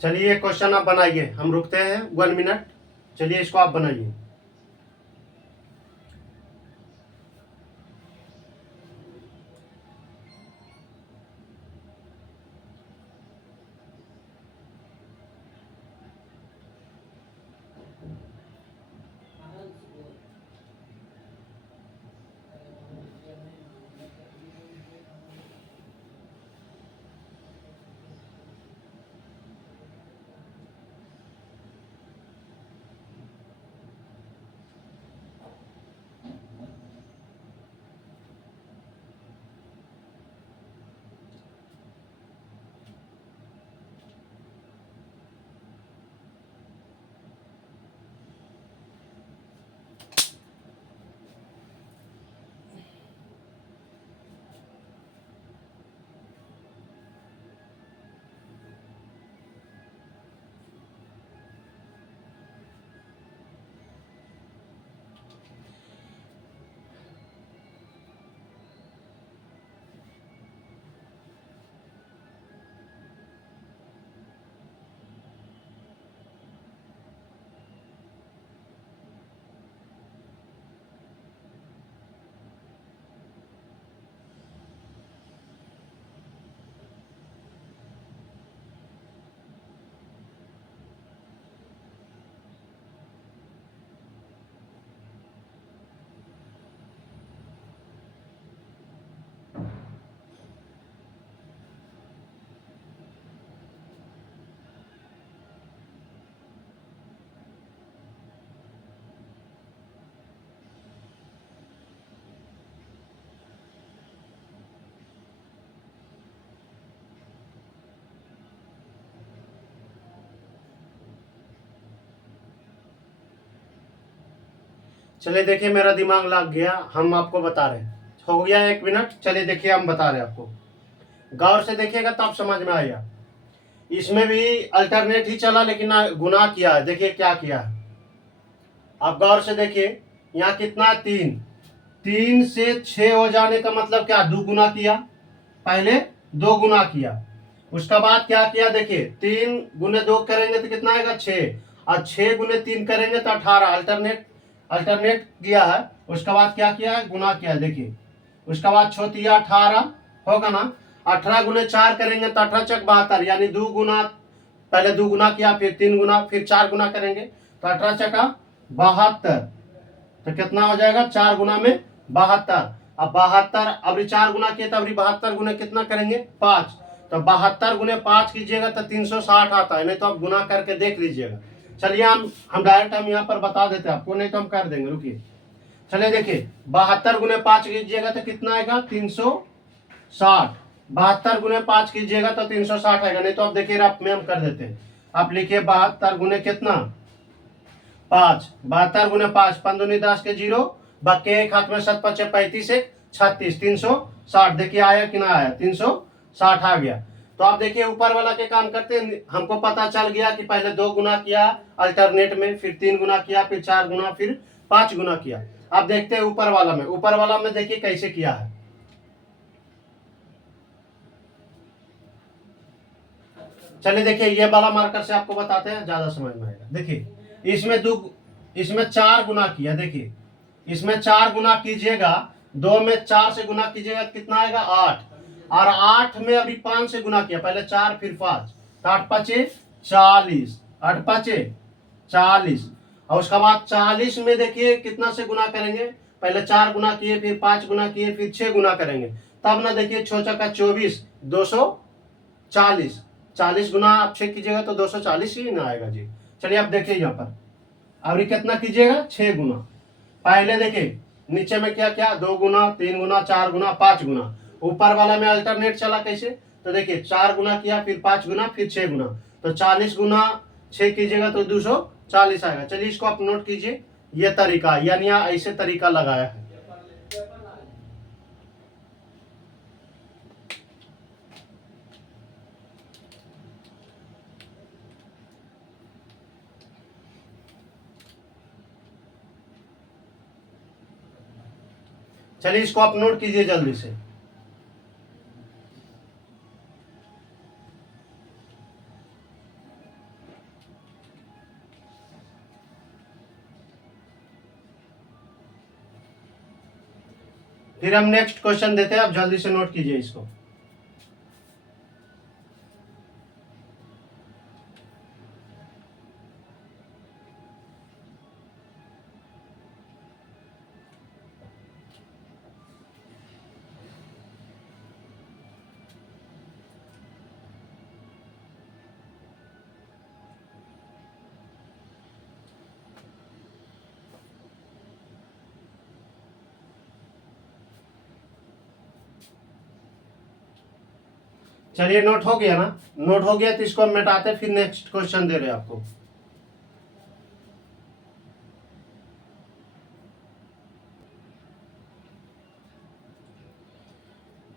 चलिए क्वेश्चन आप बनाइए, हम रुकते हैं 1 मिनट। चलिए इसको आप बनाइए। चलिए देखिए, मेरा दिमाग लग गया, हम आपको बता रहे हैं। हो गया 1 मिनट। चलिए देखिए, हम बता रहे हैं आपको, गौर से देखिएगा तब समझ में आएगा। इसमें भी अल्टरनेट ही चला, लेकिन गुना किया है। देखिए क्या किया है, आप गौर से देखिए। यहाँ कितना, 3। 3 से 6 हो जाने का मतलब क्या, 2 गुना किया। पहले 2 गुना किया, उसका बाद क्या किया, देखिए 3 गुने 2 करेंगे तो कितना आएगा, 6। और 6 गुने 3 करेंगे तो 18। अल्टरनेट अल्टरनेट किया है। उसके बाद क्या किया है, गुना किया है। देखिए उसका बाद छोटिया 18 होगा ना। 18 गुने 4 करेंगे तो 18 चक 72, यानी 2 गुना। पहले 2 गुना किया, फिर 3 गुना, फिर 4 गुना करेंगे तो 18 चका 72। तो कितना हो जाएगा, 4 गुना में 72। अब 72, अभी 4 गुना किए तो अभी 72 गुने कितना करेंगे, 5। तो 72 गुने 5 कीजिएगा तो 360 आता है, नहीं तो आप गुना करके देख लीजिएगा। चलिए हम डायरेक्ट हम यहाँ पर बता देते हैं आपको, नहीं तो हम कर देंगे, रुकिए। चलिए देखिए, 72 गुने 5 कीजिएगा तो कितना आएगा, 360। 72 गुने 5 कीजिएगा तो 360 आएगा, नहीं तो आप देखिए आप में हम कर देते हैं। आप लिखिए 72 गुने कितना, 5। 72 गुने 5, 5 दूनी 10 के 0, बाकी एक हाथ में 7 5 35, 1 36, 360। देखिए आया कि ना आया, 360 आ गया। तो आप देखिए ऊपर वाला के काम करते हैं, हमको पता चल गया कि पहले 2 गुना किया अल्टरनेट में, फिर 3 गुना किया, फिर 4 गुना, फिर 5 गुना किया। अब देखते हैं ऊपर वाला में। ऊपर वाला में देखिए कैसे किया है। चलिए देखिए, ये वाला मार्कर से आपको बताते हैं, ज्यादा समझ में आएगा। देखिए इसमें 4 गुना किया। देखिए इसमें 4 गुना कीजिएगा, 2 में 4 से गुना कीजिएगा कितना आएगा, 8। और 8 में अभी 5 से गुना किया, पहले 4 फिर 5, तो 8 5 40, 8 5 40। और उसके बाद 40 में देखिए कितना से गुना करेंगे, पहले 4 गुना किए, फिर 5 गुना किए, फिर 6 गुना करेंगे, तब ना देखिए 6 का 24, 240। 40 गुना आप 6 कीजिएगा तो 240 ही ना आएगा जी। चलिए आप देखिए यहाँ पर, अभी कितना कीजिएगा, 6 गुना। पहले देखिए नीचे में क्या क्या, 2 गुना, 3 गुना, 4 गुना, 5 गुना। ऊपर वाला में अल्टरनेट चला कैसे, तो देखिए 4 गुना किया, फिर 5 गुना, फिर 6 गुना। तो 40 गुना 6 कीजिएगा तो 240 आएगा। चलिए इसको आप नोट कीजिए, ये तरीका, यानी ऐसे तरीका लगाया है। चलिए इसको आप नोट कीजिए जल्दी से। फिर हम नेक्स्ट क्वेश्चन देते हैं, आप जल्दी से नोट कीजिए इसको। चलिए नोट हो गया ना, नोट हो गया तो इसको हम मिटाते, फिर नेक्स्ट क्वेश्चन दे रहे हैं आपको।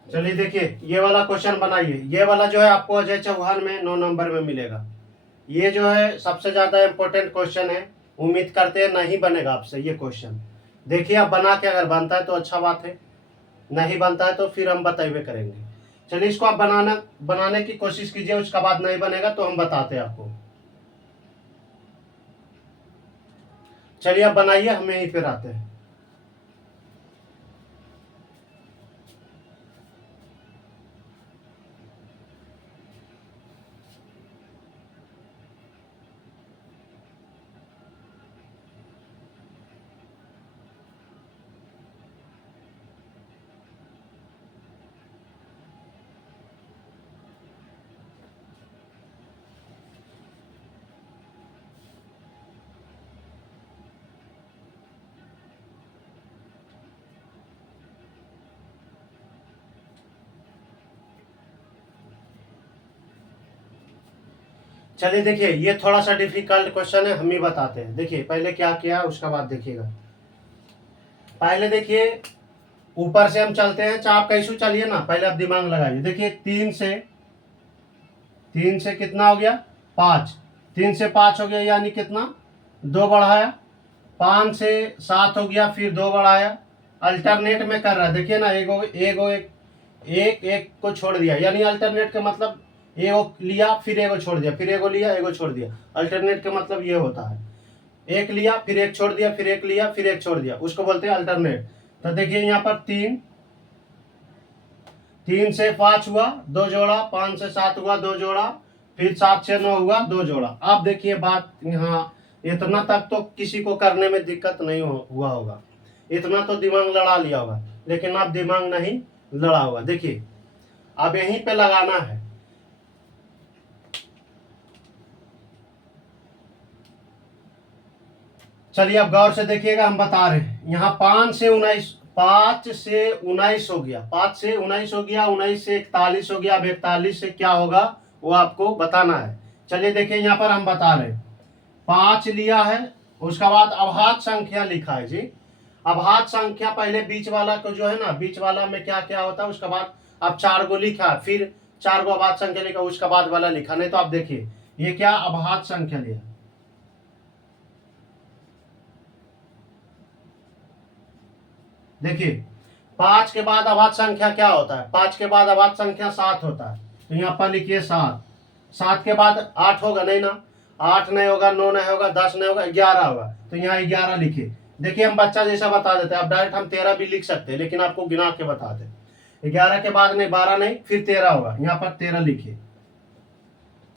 चलिए देखिए, ये वाला क्वेश्चन बनाइए। ये वाला जो है आपको अजय चौहान में 9 नंबर में मिलेगा। ये जो है सबसे ज्यादा इम्पोर्टेंट क्वेश्चन है, उम्मीद करते हैं नहीं बनेगा आपसे ये क्वेश्चन। देखिए आप बना के, अगर बनता है तो अच्छा बात है, नहीं बनता है तो फिर हम बताइए करेंगे। चलिए इसको आप बनाने की कोशिश कीजिए, उसका बाद नहीं बनेगा तो हम बताते हैं आपको। चलिए आप बनाइए, हम यहीं फिर आते हैं। चलिए देखिए, ये थोड़ा सा डिफिकल्ट क्वेश्चन है, हम ही बताते हैं। देखिए पहले क्या किया, उसका बाद देखिएगा। पहले देखिए, ऊपर से हम चलते हैं, चाहे आप कैसे चलिए ना, पहले आप दिमाग लगाइए। देखिए 3 से कितना हो गया, 5। 3 से 5 हो गया, यानी कितना, 2 बढ़ाया। 5 से 7 हो गया, फिर 2 बढ़ाया। अल्टरनेट में कर रहा है, देखिए ना, एक को छोड़ दिया, यानी अल्टरनेट का मतलब एगो लिया फिर एगो छोड़ दिया, फिर एगो लिया एगो छोड़ दिया। अल्टरनेट का मतलब ये होता है, एक लिया फिर एक छोड़ दिया, फिर एक लिया फिर एक छोड़ दिया, उसको बोलते हैं अल्टरनेट। तो देखिए यहाँ पर 3 से 5 हुआ 2 जोड़ा, 5 से 7 हुआ 2 जोड़ा, फिर 7 से 9 हुआ 2 जोड़ा। अब देखिए बात यहाँ, इतना तक तो किसी को करने में दिक्कत नहीं हुआ होगा, इतना तो दिमाग लड़ा लिया होगा, लेकिन अब दिमाग नहीं लड़ा होगा। देखिए अब यहीं पे लगाना है। चलिए अब गौर से देखिएगा, हम बता रहे हैं। यहाँ 5 से 19 हो गया, 5 से 19 हो गया, 19 से 41 हो गया। अब 41 से क्या होगा वो आपको बताना है। चलिए देखिए, यहाँ पर हम बता रहे हैं, 5 लिया है, उसका बाद अभाज्य संख्या लिखा है जी। अभाज्य संख्या पहले बीच वाला को जो है ना, बीच वाला में क्या क्या होता है, उसके बाद अब 4 गो लिखा, फिर 4 गो अभाज्य संख्या लिखा, उसका बाद वाला लिखा। नहीं तो आप देखिए ये क्या अभाज्य संख्या लिया। देखिए 5 के बाद अभाज्य संख्या क्या होता है, 5 के बाद अभाज्य संख्या 7 होता है, तो यहाँ पर लिखिए 7। 7 के बाद 8 होगा नहीं ना, 8 नहीं होगा, 9 नहीं होगा, 10 नहीं होगा, 11 होगा, तो यहाँ 11 लिखिए। देखिए हम बच्चा जैसा बता देते हैं, अब डायरेक्ट हम 13 भी लिख सकते हैं, लेकिन आपको गिना के बता दें। 11 के बाद नहीं, 12 नहीं, फिर 13 होगा, यहाँ पर 13 लिखिए।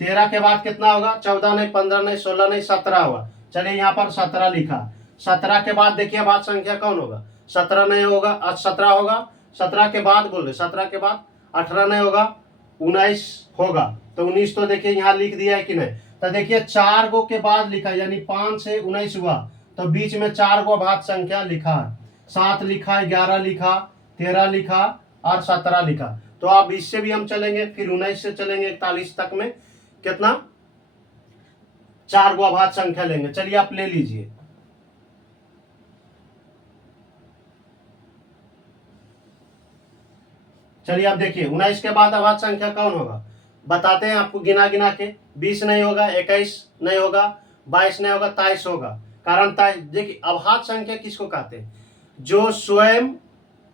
13 के बाद कितना होगा, 14 नहीं, 15 नहीं, 16 नहीं, 17 होगा। चलिए यहाँ पर 17 लिखा। 17 के बाद देखिए अभाज्य संख्या कौन होगा, 17 नहीं होगा, आज 17 होगा। 17 के बाद बोल रहे, 17 के बाद 18 नहीं होगा, 19 होगा, तो 19 तो देखिए यहाँ लिख दिया है कि नहीं। तो देखिए 4 गो के बाद लिखा, यानी 5 से 19 हुआ, तो बीच में 4 गो अभाज्य संख्या लिखा है। 7 लिखा, 11 लिखा, 13 लिखा और 17 लिखा। तो अब इससे भी हम चलेंगे, फिर 19 से चलेंगे 41 तक में कितना, 4 गो अभाज्य संख्या लेंगे। चलिए आप ले लीजिए। चलिए आप देखिए 19 के बाद अभाज्य संख्या कौन होगा, बताते हैं आपको गिना गिना के। 20 नहीं होगा, 21 नहीं होगा, 22 नहीं होगा, 23 होगा। कारण देखिए अभाज्य संख्या किसको कहते हैं, जो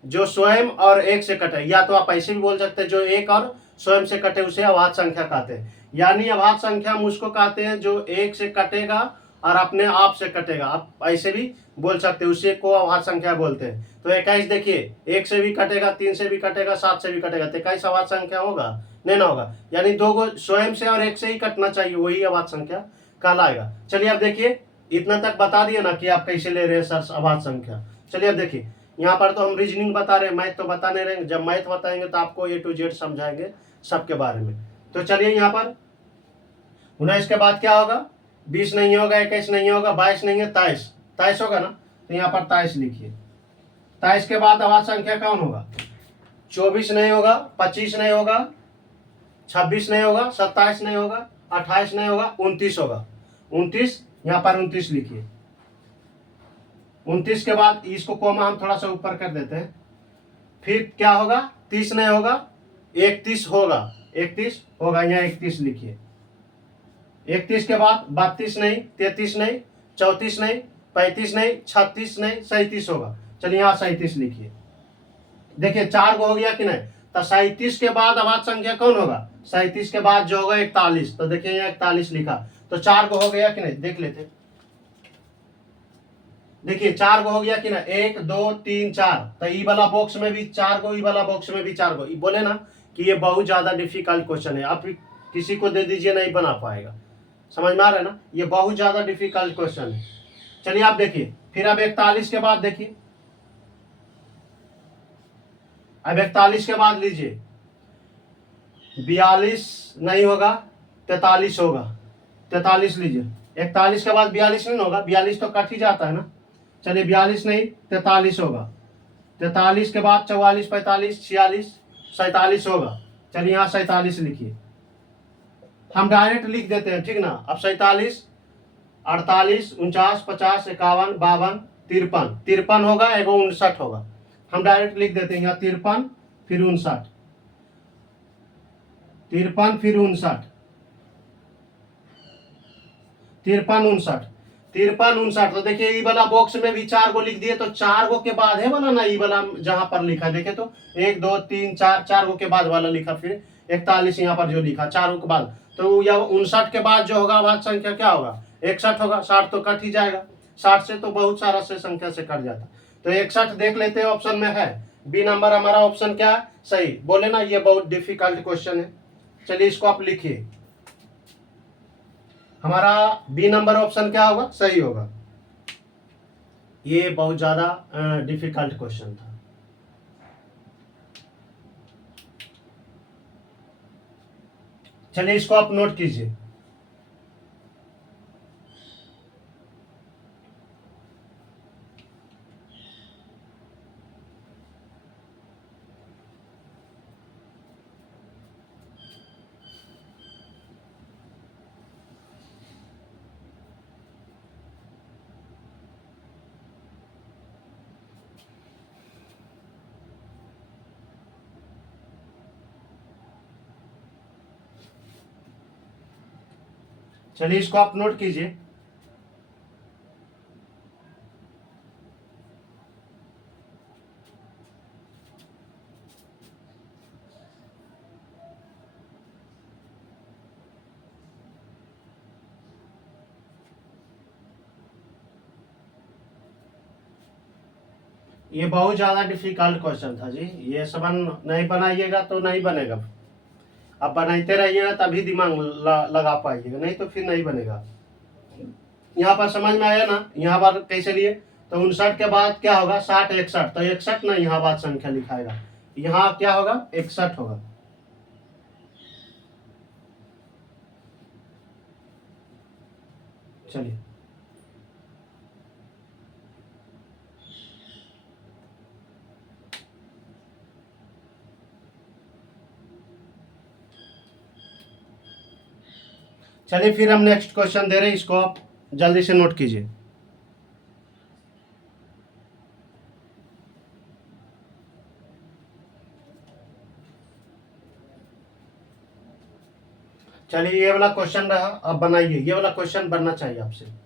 स्वयं और एक से कटे, या तो आप ऐसे भी बोल सकते हैं जो एक और स्वयं से कटे, उसे अभाज्य संख्या कहते हैं। यानी अभाज्य संख्या हम उसको कहते हैं जो एक से कटेगा और अपने आप से कटेगा। आप ऐसे भी बोल सकते हैं, उसी को अभाज्य संख्या बोलते हैं। तो 21 देखिए, 1 से भी कटेगा, 3 से भी कटेगा, 7 से भी कटेगा, तो 21 अभाज्य संख्या होगा? नहीं ना होगा। यानी दो को स्वयं से और 1 से ही कटना चाहिए, वही अभाज्य संख्या कहलाएगा। चलिए अब देखिए, इतना तक बता दिए ना कि आप कैसे ले रहे हैं सर अभाज्य संख्या। चलिए अब देखिए, यहाँ पर तो हम रीजनिंग बता रहे हैं, मैथ तो बता नहीं रहे। जब मैथ बताएंगे तो आपको A to Z समझाएंगे सबके बारे में। तो चलिए यहाँ पर 19 के बाद क्या होगा? 20 नहीं होगा, 21 नहीं होगा, 22 नहीं है, 23। 23 होगा ना, तो यहाँ पर 23 लिखिए। 23 के बाद अभाज्य संख्या कौन होगा? 24 नहीं होगा, 25 नहीं होगा, 26 नहीं होगा, 27 नहीं होगा, 28 नहीं होगा, 29 होगा। 29, यहाँ पर 29 लिखिए। 29 के बाद इसको कोमा हम थोड़ा सा ऊपर कर देते हैं। फिर क्या होगा? 30 नहीं होगा, 31 होगा। 31 होगा, यहाँ 31 लिखिए। 31 के बाद 32 नहीं, 33 नहीं, 34 नहीं, 35 नहीं, 36 नहीं, 37 होगा। चलिए यहाँ 37 लिखिए। देखिए 4 को हो गया कि नहीं? तो 37 के बाद अभाज्य संख्या कौन होगा? 37 के बाद जो होगा 41। तो देखिए यहाँ 41 लिखा, तो 4 को हो गया कि नहीं? देख लेते। देखिए 4 को हो गया कि ना? 1 2 3 4। तो ई वाला बॉक्स में भी 4 को, ई वाला बॉक्स में भी 4 को। बोले ना कि ये बहुत ज्यादा डिफिकल्ट क्वेश्चन है, आप किसी को दे दीजिए नहीं बना पाएगा। समझ में आ रहा है ना? ये बहुत ज्यादा डिफिकल्ट क्वेश्चन है। चलिए आप देखिए, फिर अब 41 के बाद देखिए, अब 41 के बाद लीजिए। 42 नहीं होगा, 43 होगा। 43 लीजिए। 41 के बाद 42 नहीं होगा, 42 तो कट ही जाता है ना। चलिए 42 नहीं, 43 होगा। 43 के बाद 44, 45, 46, 47 होगा। चलिए यहाँ 47 लिखिए। हम डायरेक्ट लिख देते हैं, ठीक ना? अब 47, 48, 49, 50, 51, 52, 53। 53 होगा, एगो 59 होगा। हम डायरेक्ट लिख देते हैं यहाँ 53 फिर 59, 53 फिर 59, 53 59, 53 59। तो देखिए ई वाला बॉक्स में भी 4 को लिख दिए, तो 4 को के बाद है वाला ना, ई वाला जहां पर लिखा देखे तो 1 2 3 4, 4 को के बाद वाला लिखा, फिर 41 यहाँ पर जो लिखा 4 के बाद। तो या 59 के बाद जो होगा अभाज्य संख्या क्या होगा? 61 होगा। 60 तो कट ही जाएगा, 60 से तो बहुत सारा से संख्या से कट जाता। तो 61 देख लेते हैं, ऑप्शन में है बी नंबर हमारा ऑप्शन क्या है? सही। बोले ना ये बहुत डिफिकल्ट क्वेश्चन है। चलिए इसको आप लिखिए, हमारा बी नंबर ऑप्शन क्या होगा? सही होगा। ये बहुत ज्यादा डिफिकल्ट क्वेश्चन था। चलिए इसको आप नोट कीजिए। चलिए इसको आप नोट कीजिए। ये बहुत ज्यादा डिफिकल्ट क्वेश्चन था जी, ये समझ नहीं बनाइएगा तो नहीं बनेगा। आप बनाते रहिएगा तभी दिमाग लगा पाइएगा, नहीं तो फिर नहीं बनेगा। यहाँ पर समझ में आया ना? यहाँ पर कैसे लिए? तो 59 के बाद क्या होगा? 60 61। तो 61 ना यहाँ बाद संख्या लिखाएगा, यहाँ क्या होगा? 61 होगा। चलिए चलिए फिर हम नेक्स्ट क्वेश्चन दे रहे हैं, इसको आप जल्दी से नोट कीजिए। चलिए ये वाला क्वेश्चन रहा, अब बनाइए। ये वाला क्वेश्चन बनना चाहिए आपसे।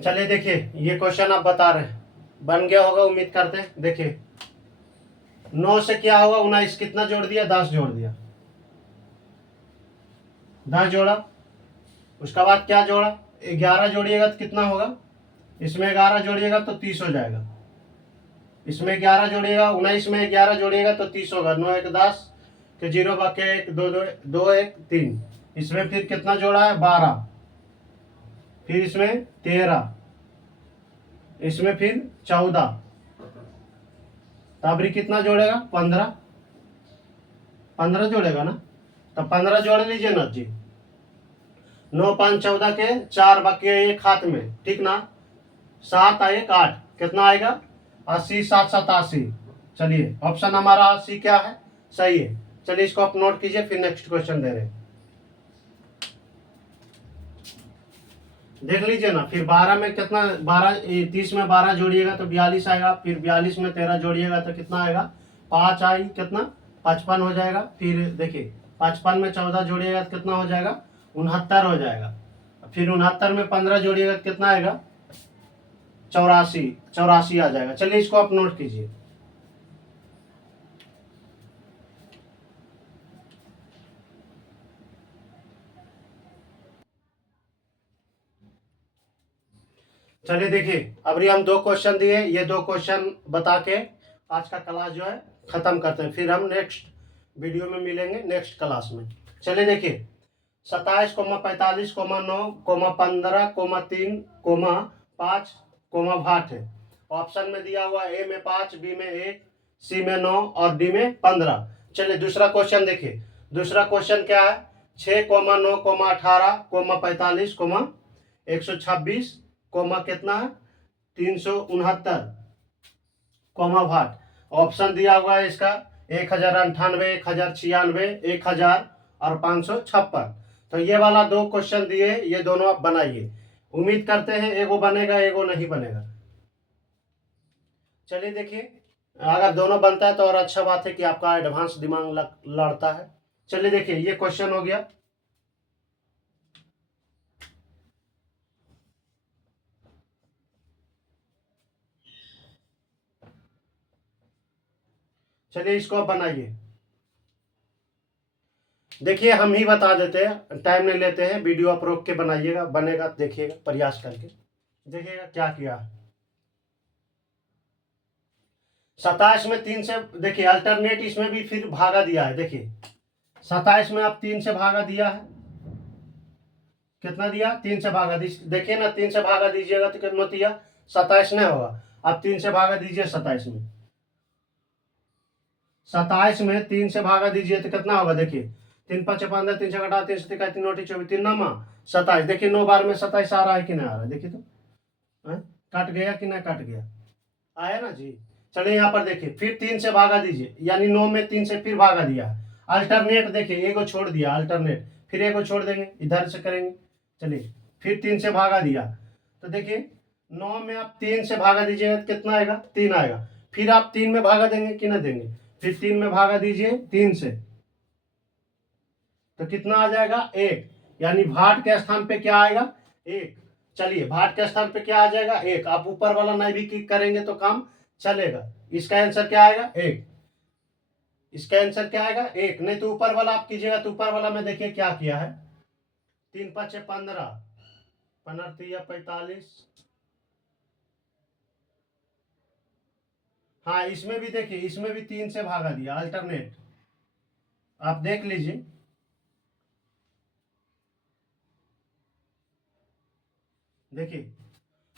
चलिए देखिए, ये क्वेश्चन आप बता रहे हैं, बन गया होगा उम्मीद करते हैं। देखिए 9 से क्या होगा, 19 कितना जोड़ दिया, 10 जोड़ दिया, 10 जोड़ा। उसके बाद क्या जोड़ा, 11 जोड़िएगा तो कितना होगा, इसमें 11 जोड़िएगा तो 30 हो जाएगा, इसमें 11 जोड़िएगा, 19 में 11 जोड़िएगा तो 30 होगा। 9 1 10 के 0 बाकी 1 2 2 2 1 3। इसमें फिर कितना जोड़ा है, 12, फिर इसमें 13, इसमें फिर 14, तब कितना जोड़ेगा, 15, 15 जोड़ेगा ना, तो 15 जोड़ लीजिए ना जी। 9 5 14 के 4 बाकी 1 हाथ में, ठीक ना, 7 1 8 कितना आएगा, 80 7 87। चलिए ऑप्शन हमारा सी क्या है, सही है। चलिए इसको आप नोट कीजिए, फिर नेक्स्ट क्वेश्चन दे रहे हैं, देख लीजिए ना। फिर 12 में कितना, 12 30 में 12 जोड़िएगा तो 42 आएगा, फिर 42 में 13 जोड़िएगा तो कितना आएगा, 5 आई कितना, 55 हो जाएगा। फिर देखिए 55 में 14 जोड़िएगा तो कितना हो जाएगा, 69 हो जाएगा। फिर 69 में 15 जोड़िएगा तो कितना आएगा, 84, 84 आ जाएगा। चलिए इसको आप नोट कीजिए। चलिए देखिए, अभी हम 2 क्वेश्चन दिए, ये 2 क्वेश्चन बता के आज का क्लास जो है खत्म करते हैं, फिर हम नेक्स्ट वीडियो में मिलेंगे नेक्स्ट क्लास में। चलिए देखिए 27 45 9 15 3 5 8 है। ऑप्शन में दिया हुआ ए में 5, बी में 1, सी में 9 और डी में 15। चलिए दूसरा क्वेश्चन देखिए, दूसरा क्वेश्चन क्या है, 6 9 18 45 126 कितना है, 369 भाट। ऑप्शन दिया हुआ है इसका 1098, 1096, 1000 और 556। तो ये वाला 2 क्वेश्चन दिए, ये दोनों आप बनाइए। उम्मीद करते हैं एगो बनेगा एगो नहीं बनेगा। चलिए देखिए, अगर दोनों बनता है तो और अच्छा बात है कि आपका एडवांस दिमाग लड़ता है। चलिए देखिए ये क्वेश्चन हो गया। चलिए इसको आप बनाइए। देखिए हम ही बता देते हैं, टाइम नहीं लेते हैं, वीडियो आप रोक के बनाइएगा, बनेगा देखिएगा, प्रयास करके देखिएगा क्या किया। 27 में 3 से, देखिए अल्टरनेट इसमें भी फिर भागा दिया है। देखिए 27 में आप 3 से भागा दिया है, कितना दिया, 3 से भागा देखिए ना, 3 से भागा दीजिएगा तो कितना दिया, 27 नहीं होगा। आप 3 से भागा दीजिए 27 में, 27 में 3 से भागा दीजिए तो कितना होगा, देखिए 3 5 15, 3 6 18, 3 7 3 9 24, 3 9 27। देखिए 9 बार में 27 आ रहा है कि नहीं आ रहा है, देखिए तो कट गया कि ना कट गया, आया ना जी। चलिए यहाँ पर देखिए, फिर 3 से भागा दीजिए, यानी 9 में 3 से फिर भागा दिया। अल्टरनेट देखिए, एगो छोड़ दिया अल्टरनेट, फिर एगो छोड़ देंगे, इधर से करेंगे। चलिए फिर 3 से भागा दिया, तो देखिए 9 में आप 3 से भागा दीजिएगा तो कितना आएगा, 3 आएगा। फिर आप 3 में भागा देंगे कि ना देंगे, फिर 3 में भागा दीजिए 3 से, तो कितना आ जाएगा, 1। यानी भाट के स्थान पे क्या आएगा, 1। चलिए भाट के स्थान पे क्या आ जाएगा, 1। आप ऊपर वाला नहीं भी क्लिक करेंगे तो काम चलेगा। इसका आंसर क्या आएगा, 1। इसका आंसर क्या आएगा, 1। नहीं तो ऊपर वाला आप कीजिएगा, तो ऊपर वाला में देखिए क्या किया है, 3 5 15, 15 45। हाँ इसमें भी देखिए, इसमें भी 3 से भागा दिया अल्टरनेट, आप देख लीजिए। देखिए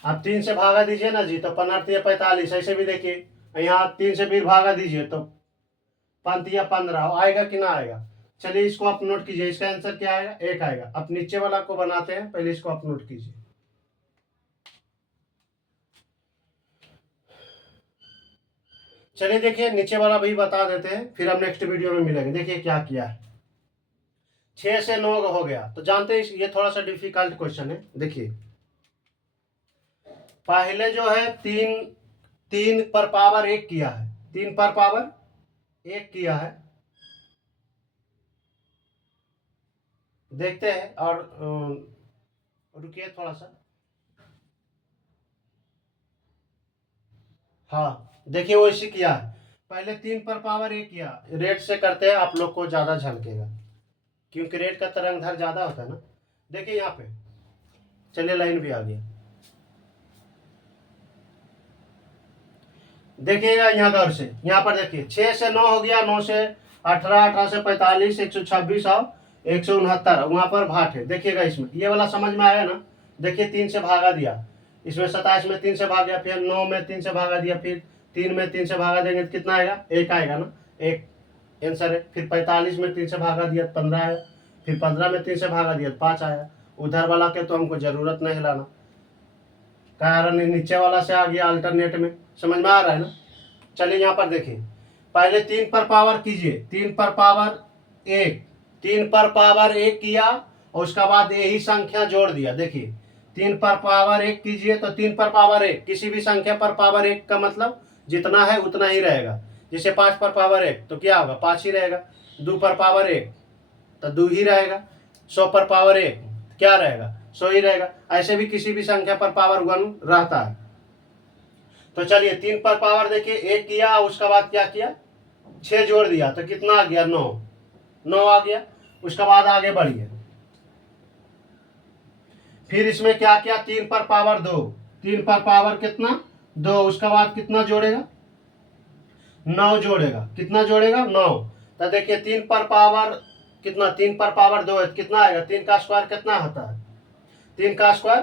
आप 3 से भागा दीजिए ना जी, तो 15 45। ऐसे भी देखिए यहाँ 3 से फिर भागा दीजिए तो 15 आएगा कि ना आएगा। चलिए इसको आप नोट कीजिए, इसका आंसर क्या आएगा, 1 आएगा। अब नीचे वाला को बनाते हैं, पहले इसको आप नोट कीजिए। चलिए देखिए नीचे वाला भी बता देते हैं, फिर हम नेक्स्ट वीडियो में मिलेंगे। देखिए क्या किया है, 6 से 9 हो गया, तो जानते हैं ये थोड़ा सा डिफिकल्ट क्वेश्चन है। देखिए पहले जो है 3 3 पर पावर 1 किया है, 3 पर पावर 1 किया है, देखते हैं। और रुकिए थोड़ा सा, हाँ देखिए वैसे किया है, पहले 3 पर पावर 1 किया, रेड से करते हैं आप लोग को ज़्यादा झलकेगा क्योंकि रेड का तरंग धर ज़्यादा होता है ना। देखिए यहाँ पे, चलिए लाइन भी आ गया, देखिएगा यहाँ गौर से, यहाँ पर देखिए 6 से 9 हो गया, 9 से 18, 18 से 45, 126 और 169 वहाँ पर भाट है। देखिएगा इसमें ये वाला समझ में आया ना। देखिए 3 से भागा दिया, इसमें 27 में 3 से भाग गया, फिर 9 में 3 से भागा दिया, फिर 3 में 3 से भागा देंगे तो कितना आएगा, 1 आएगा ना, 1 आंसर है। फिर 45 में 3 से भागा दिया 15 आया, फिर 15 में 3 से भागा दिया 5 आया। उधर वाला के तो हमको जरूरत नहीं हिलाना, कारण नीचे वाला से आ गया अल्टरनेट में, समझ में आ रहा है ना। चलिए यहाँ पर देखिए, पहले 3 पर पावर कीजिए, 3 पर पावर 1, 3 पर पावर 1 किया और उसके बाद यही संख्या जोड़ दिया। देखिए 3 पर पावर 1 कीजिए तो 3 पर पावर 1, किसी भी संख्या पर पावर 1 का मतलब जितना है उतना ही रहेगा। जैसे 5 पर पावर 1 तो क्या होगा, 5 ही रहेगा। 2 पर पावर 1 तो 2 ही रहेगा। 100 पर पावर 1 क्या रहेगा, 100 ही रहेगा। ऐसे भी किसी भी संख्या पर पावर 1 रहता है। तो चलिए 3 पर पावर देखिए 1 किया, उसके बाद क्या किया, 6 जोड़ दिया तो कितना आ गया, 9, 9 आ गया। उसके बाद आगे बढ़िए, फिर इसमें क्या किया, 3 पर पावर 2, 3 पर पावर कितना, 2, उसके बाद कितना जोड़ेगा, 9 जोड़ेगा। कितना जोड़ेगा, 9। तो देखिए 3 पर पावर कितना, 3 पर पावर 2 है, कितना आएगा, 3 का स्क्वायर कितना होता है, 3 का स्क्वायर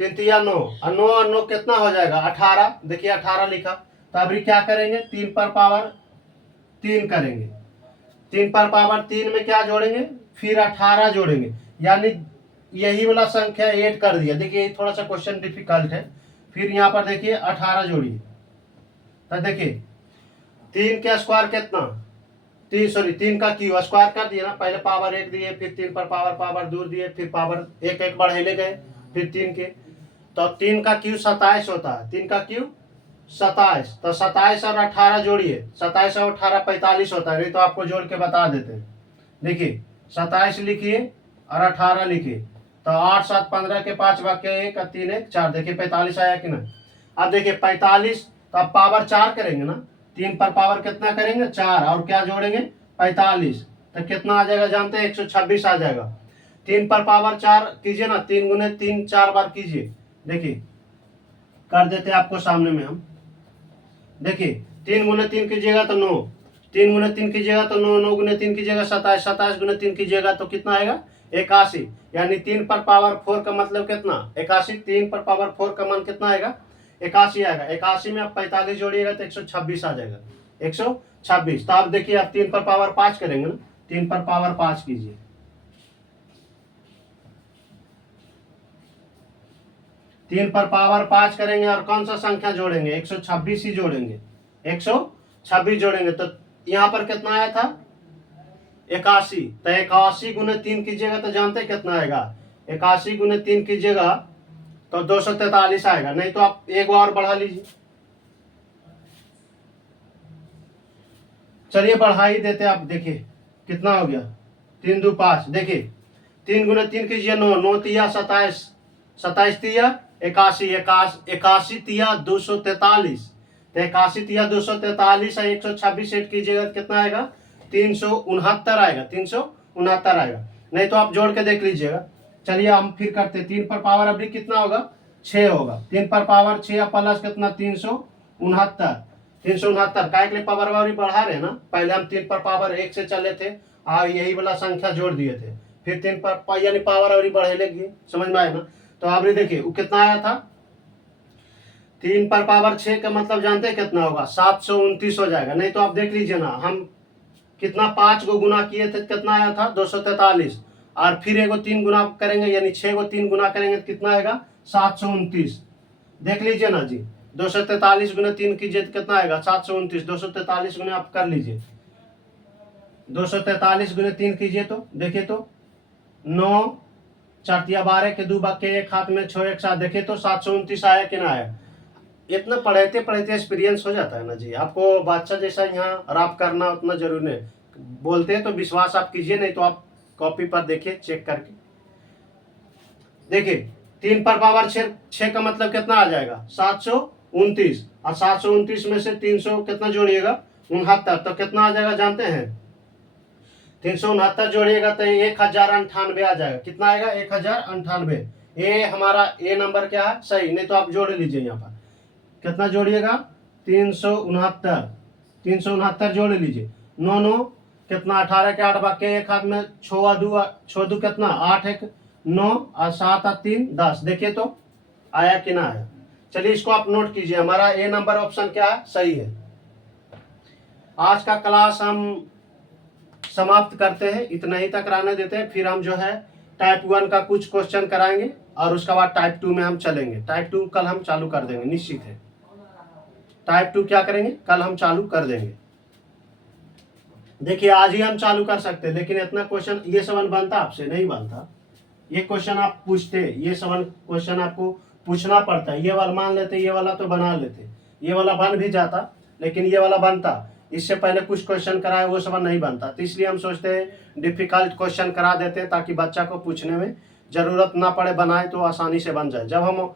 3 तिया 9, और 9 और 9 कितना हो जाएगा, 18। देखिए 18 लिखा। तो अभी क्या करेंगे, 3 पर पावर 3 करेंगे, 3 पर पावर 3 में क्या जोड़ेंगे, फिर 18 जोड़ेंगे, यानी यही वाला संख्या ऐड कर दिया। देखिए थोड़ा सा क्वेश्चन डिफिकल्ट है। फिर यहाँ पर देखिए 18 जोड़िए, तो देखिए 3 का स्क्वायर कितना, 3 का क्यू स्क्वायर कर दिए ना, पहले पावर 1 दिए, फिर 3 पर पावर 2 दिए, फिर पावर 1 1 बढ़ेले गए, फिर 3 के, तो 3 का क्यू 27 होता है, 3 का क्यू 27। तो 27 और 18 जोड़िए, 27 और 18 45 होता है, नहीं तो आपको जोड़ के बता देते हैं। देखिए 27 लिखिए और 18 लिखिए, तो 8 7 15 के 5 वाक्य 1 और 3 1 4, देखिए 45 आया कि ना। अब देखिए 45, तो अब पावर 4 करेंगे ना, 3 पर पावर कितना करेंगे, 4, और क्या जोड़ेंगे, 45, तो कितना आ जाएगा जानते हैं, 126 आ जाएगा। 3 पर पावर 4 कीजिए ना, 3 गुने 3 4 बार कीजिए। देखिए कर देते आपको सामने में हम, देखिए 3 गुने 3 कीजिएगा तो 9, 3 गुने 3 कीजिएगा तो 9, 9 गुने 3 कीजिएगा 27, 27 गुने 3 कीजिएगा तो कितना आएगा, 81। यानी 3 पर पावर 4 का मतलब कितना, 81। 3 पर पावर 4 का मान कितना आएगा, 81 आएगा। 81 में आप 45 जोड़िएगा तो 126 आ जाएगा, 126। तो आप देखिए आप 3 पर पावर 5 करेंगे ना, 3 पर पावर 5 कीजिए, 3 पर पावर 5 करेंगे और कौन सा संख्या जोड़ेंगे, 126 ही जोड़ेंगे, 126 जोड़ेंगे। तो यहाँ पर कितना आया था, 81। तो 81 गुने 3 कीजिएगा तो जानते कितना आएगा, 81 गुने 3 कीजिएगा तो 243 आएगा। नहीं तो आप एक बार बढ़ा लीजिए, चलिए बढ़ा ही देते आप। देखिए कितना हो गया, 3 2 5। देखिए 3 गुने 3 कीजिए 9, 9 तिया 27, 27 तिया 81, 81 तिया 243। तो 81 तिया 243 है, 126 ऐड कीजिएगा कितना आएगा, 369 आएगा, 369 आएगा। नहीं तो आप जोड़ के देख लीजिएगा। चलिए हम फिर करते, 3 पर पावर अभी कितना होगा, 6 होगा। 3 पर पावर 6 प्लस कितना, 369, 369 का के लिए पावर वाली बढ़ा रहे हैं ना। पहले हम 3 पर पावर 1 से चले थे, यही वाला संख्या जोड़ दिए थे, फिर 3 पर यानी पावर वाली बढ़े लगी, समझ में आया ना। तो आप देखिए वो कितना आया था, 3 पर पावर 6 का मतलब जानते हैं कितना होगा, 729 हो जाएगा। नहीं तो आप देख लीजिए ना, हम कितना 5 को गुना किए थे, कितना आया था 243, और फिर एगो 3 गुना करेंगे यानी 6 को 3 गुना करेंगे तो कितना आएगा, 729। देख लीजिए ना जी, 243 गुना 3 कीजिए तो कितना आएगा, 729। 243 गुना आप कर लीजिए, 243 गुना 3 कीजिए तो देखिए तो 9 4 तिया 12 के 2 बाकी एक हाथ में 6 एक साथ, देखिए तो 729 आया कि ना आया। इतना पढ़ते पढ़ते एक्सपीरियंस हो जाता है ना जी। आपको बादशाह जैसा यहाँ रैप करना उतना जरूरी नहीं, बोलते हैं तो विश्वास आप कीजिए, नहीं तो आप कॉपी पर देखिए चेक करके। देखिए 3 पर पावर 6 का मतलब कितना आ जाएगा, 29, और 729 में से 300 कितना जोड़िएगा, 69, तो कितना आ जाएगा जानते हैं, 369 जोड़िएगा तो 1098 आ जाएगा। कितना आएगा, 1098। ये हमारा ए नंबर क्या है, सही, नहीं तो आप जोड़ लीजिए यहाँ पर, कितना जोड़िएगा, 369, 369 जोड़ लीजिए। 9 9 कितना, 18 के 8 बाकी, एक हाथ में 6 दू कितना, 8 1 9 और 7 और 3 10। देखिए तो आया कि ना आया। चलिए इसको आप नोट कीजिए, हमारा ए नंबर ऑप्शन क्या है, सही है। आज का क्लास हम समाप्त करते हैं, इतना ही तक रहने देते हैं। फिर हम जो है टाइप 1 का कुछ क्वेश्चन कराएंगे और उसके बाद टाइप 2 में हम चलेंगे। टाइप 2 कल हम चालू कर देंगे, निश्चित है। टाइप 2 क्या करेंगे, कल हम चालू कर देंगे। देखिए आज ही हम चालू कर सकते हैं, लेकिन इतना क्वेश्चन ये सवाल बनता आपसे नहीं बनता। ये क्वेश्चन आप पूछते, ये सवाल क्वेश्चन आपको पूछना पड़ता है। ये वाला मान लेते, ये वाला तो बना लेते, ये वाला बन भी जाता, लेकिन ये वाला बनता। इससे पहले कुछ क्वेश्चन कराए वो सवाल नहीं बनता, तो इसलिए हम सोचते हैं डिफिकल्ट क्वेश्चन करा देते हैं ताकि बच्चा को पूछने में जरूरत ना पड़े, बनाए तो आसानी से बन जाए। जब हम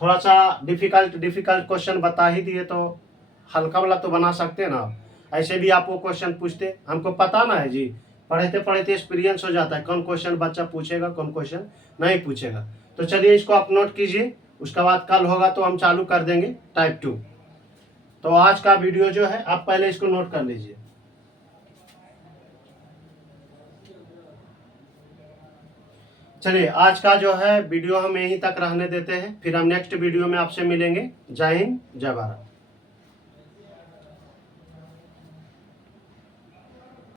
थोड़ा सा डिफिकल्ट क्वेश्चन बता ही दिए तो हल्का वाला तो बना सकते हैं ना। ऐसे भी आप वो क्वेश्चन पूछते, हमको पता ना है जी, पढ़ते पढ़ते एक्सपीरियंस हो जाता है कौन क्वेश्चन बच्चा पूछेगा कौन क्वेश्चन नहीं पूछेगा। तो चलिए इसको आप नोट कीजिए, उसके बाद कल होगा तो हम चालू कर देंगे टाइप 2। तो आज का वीडियो जो है आप पहले इसको नोट कर लीजिए। चलिए आज का जो है वीडियो हम यहीं तक रहने देते हैं, फिर हम नेक्स्ट वीडियो में आपसे मिलेंगे। जय हिंद, जय भारत।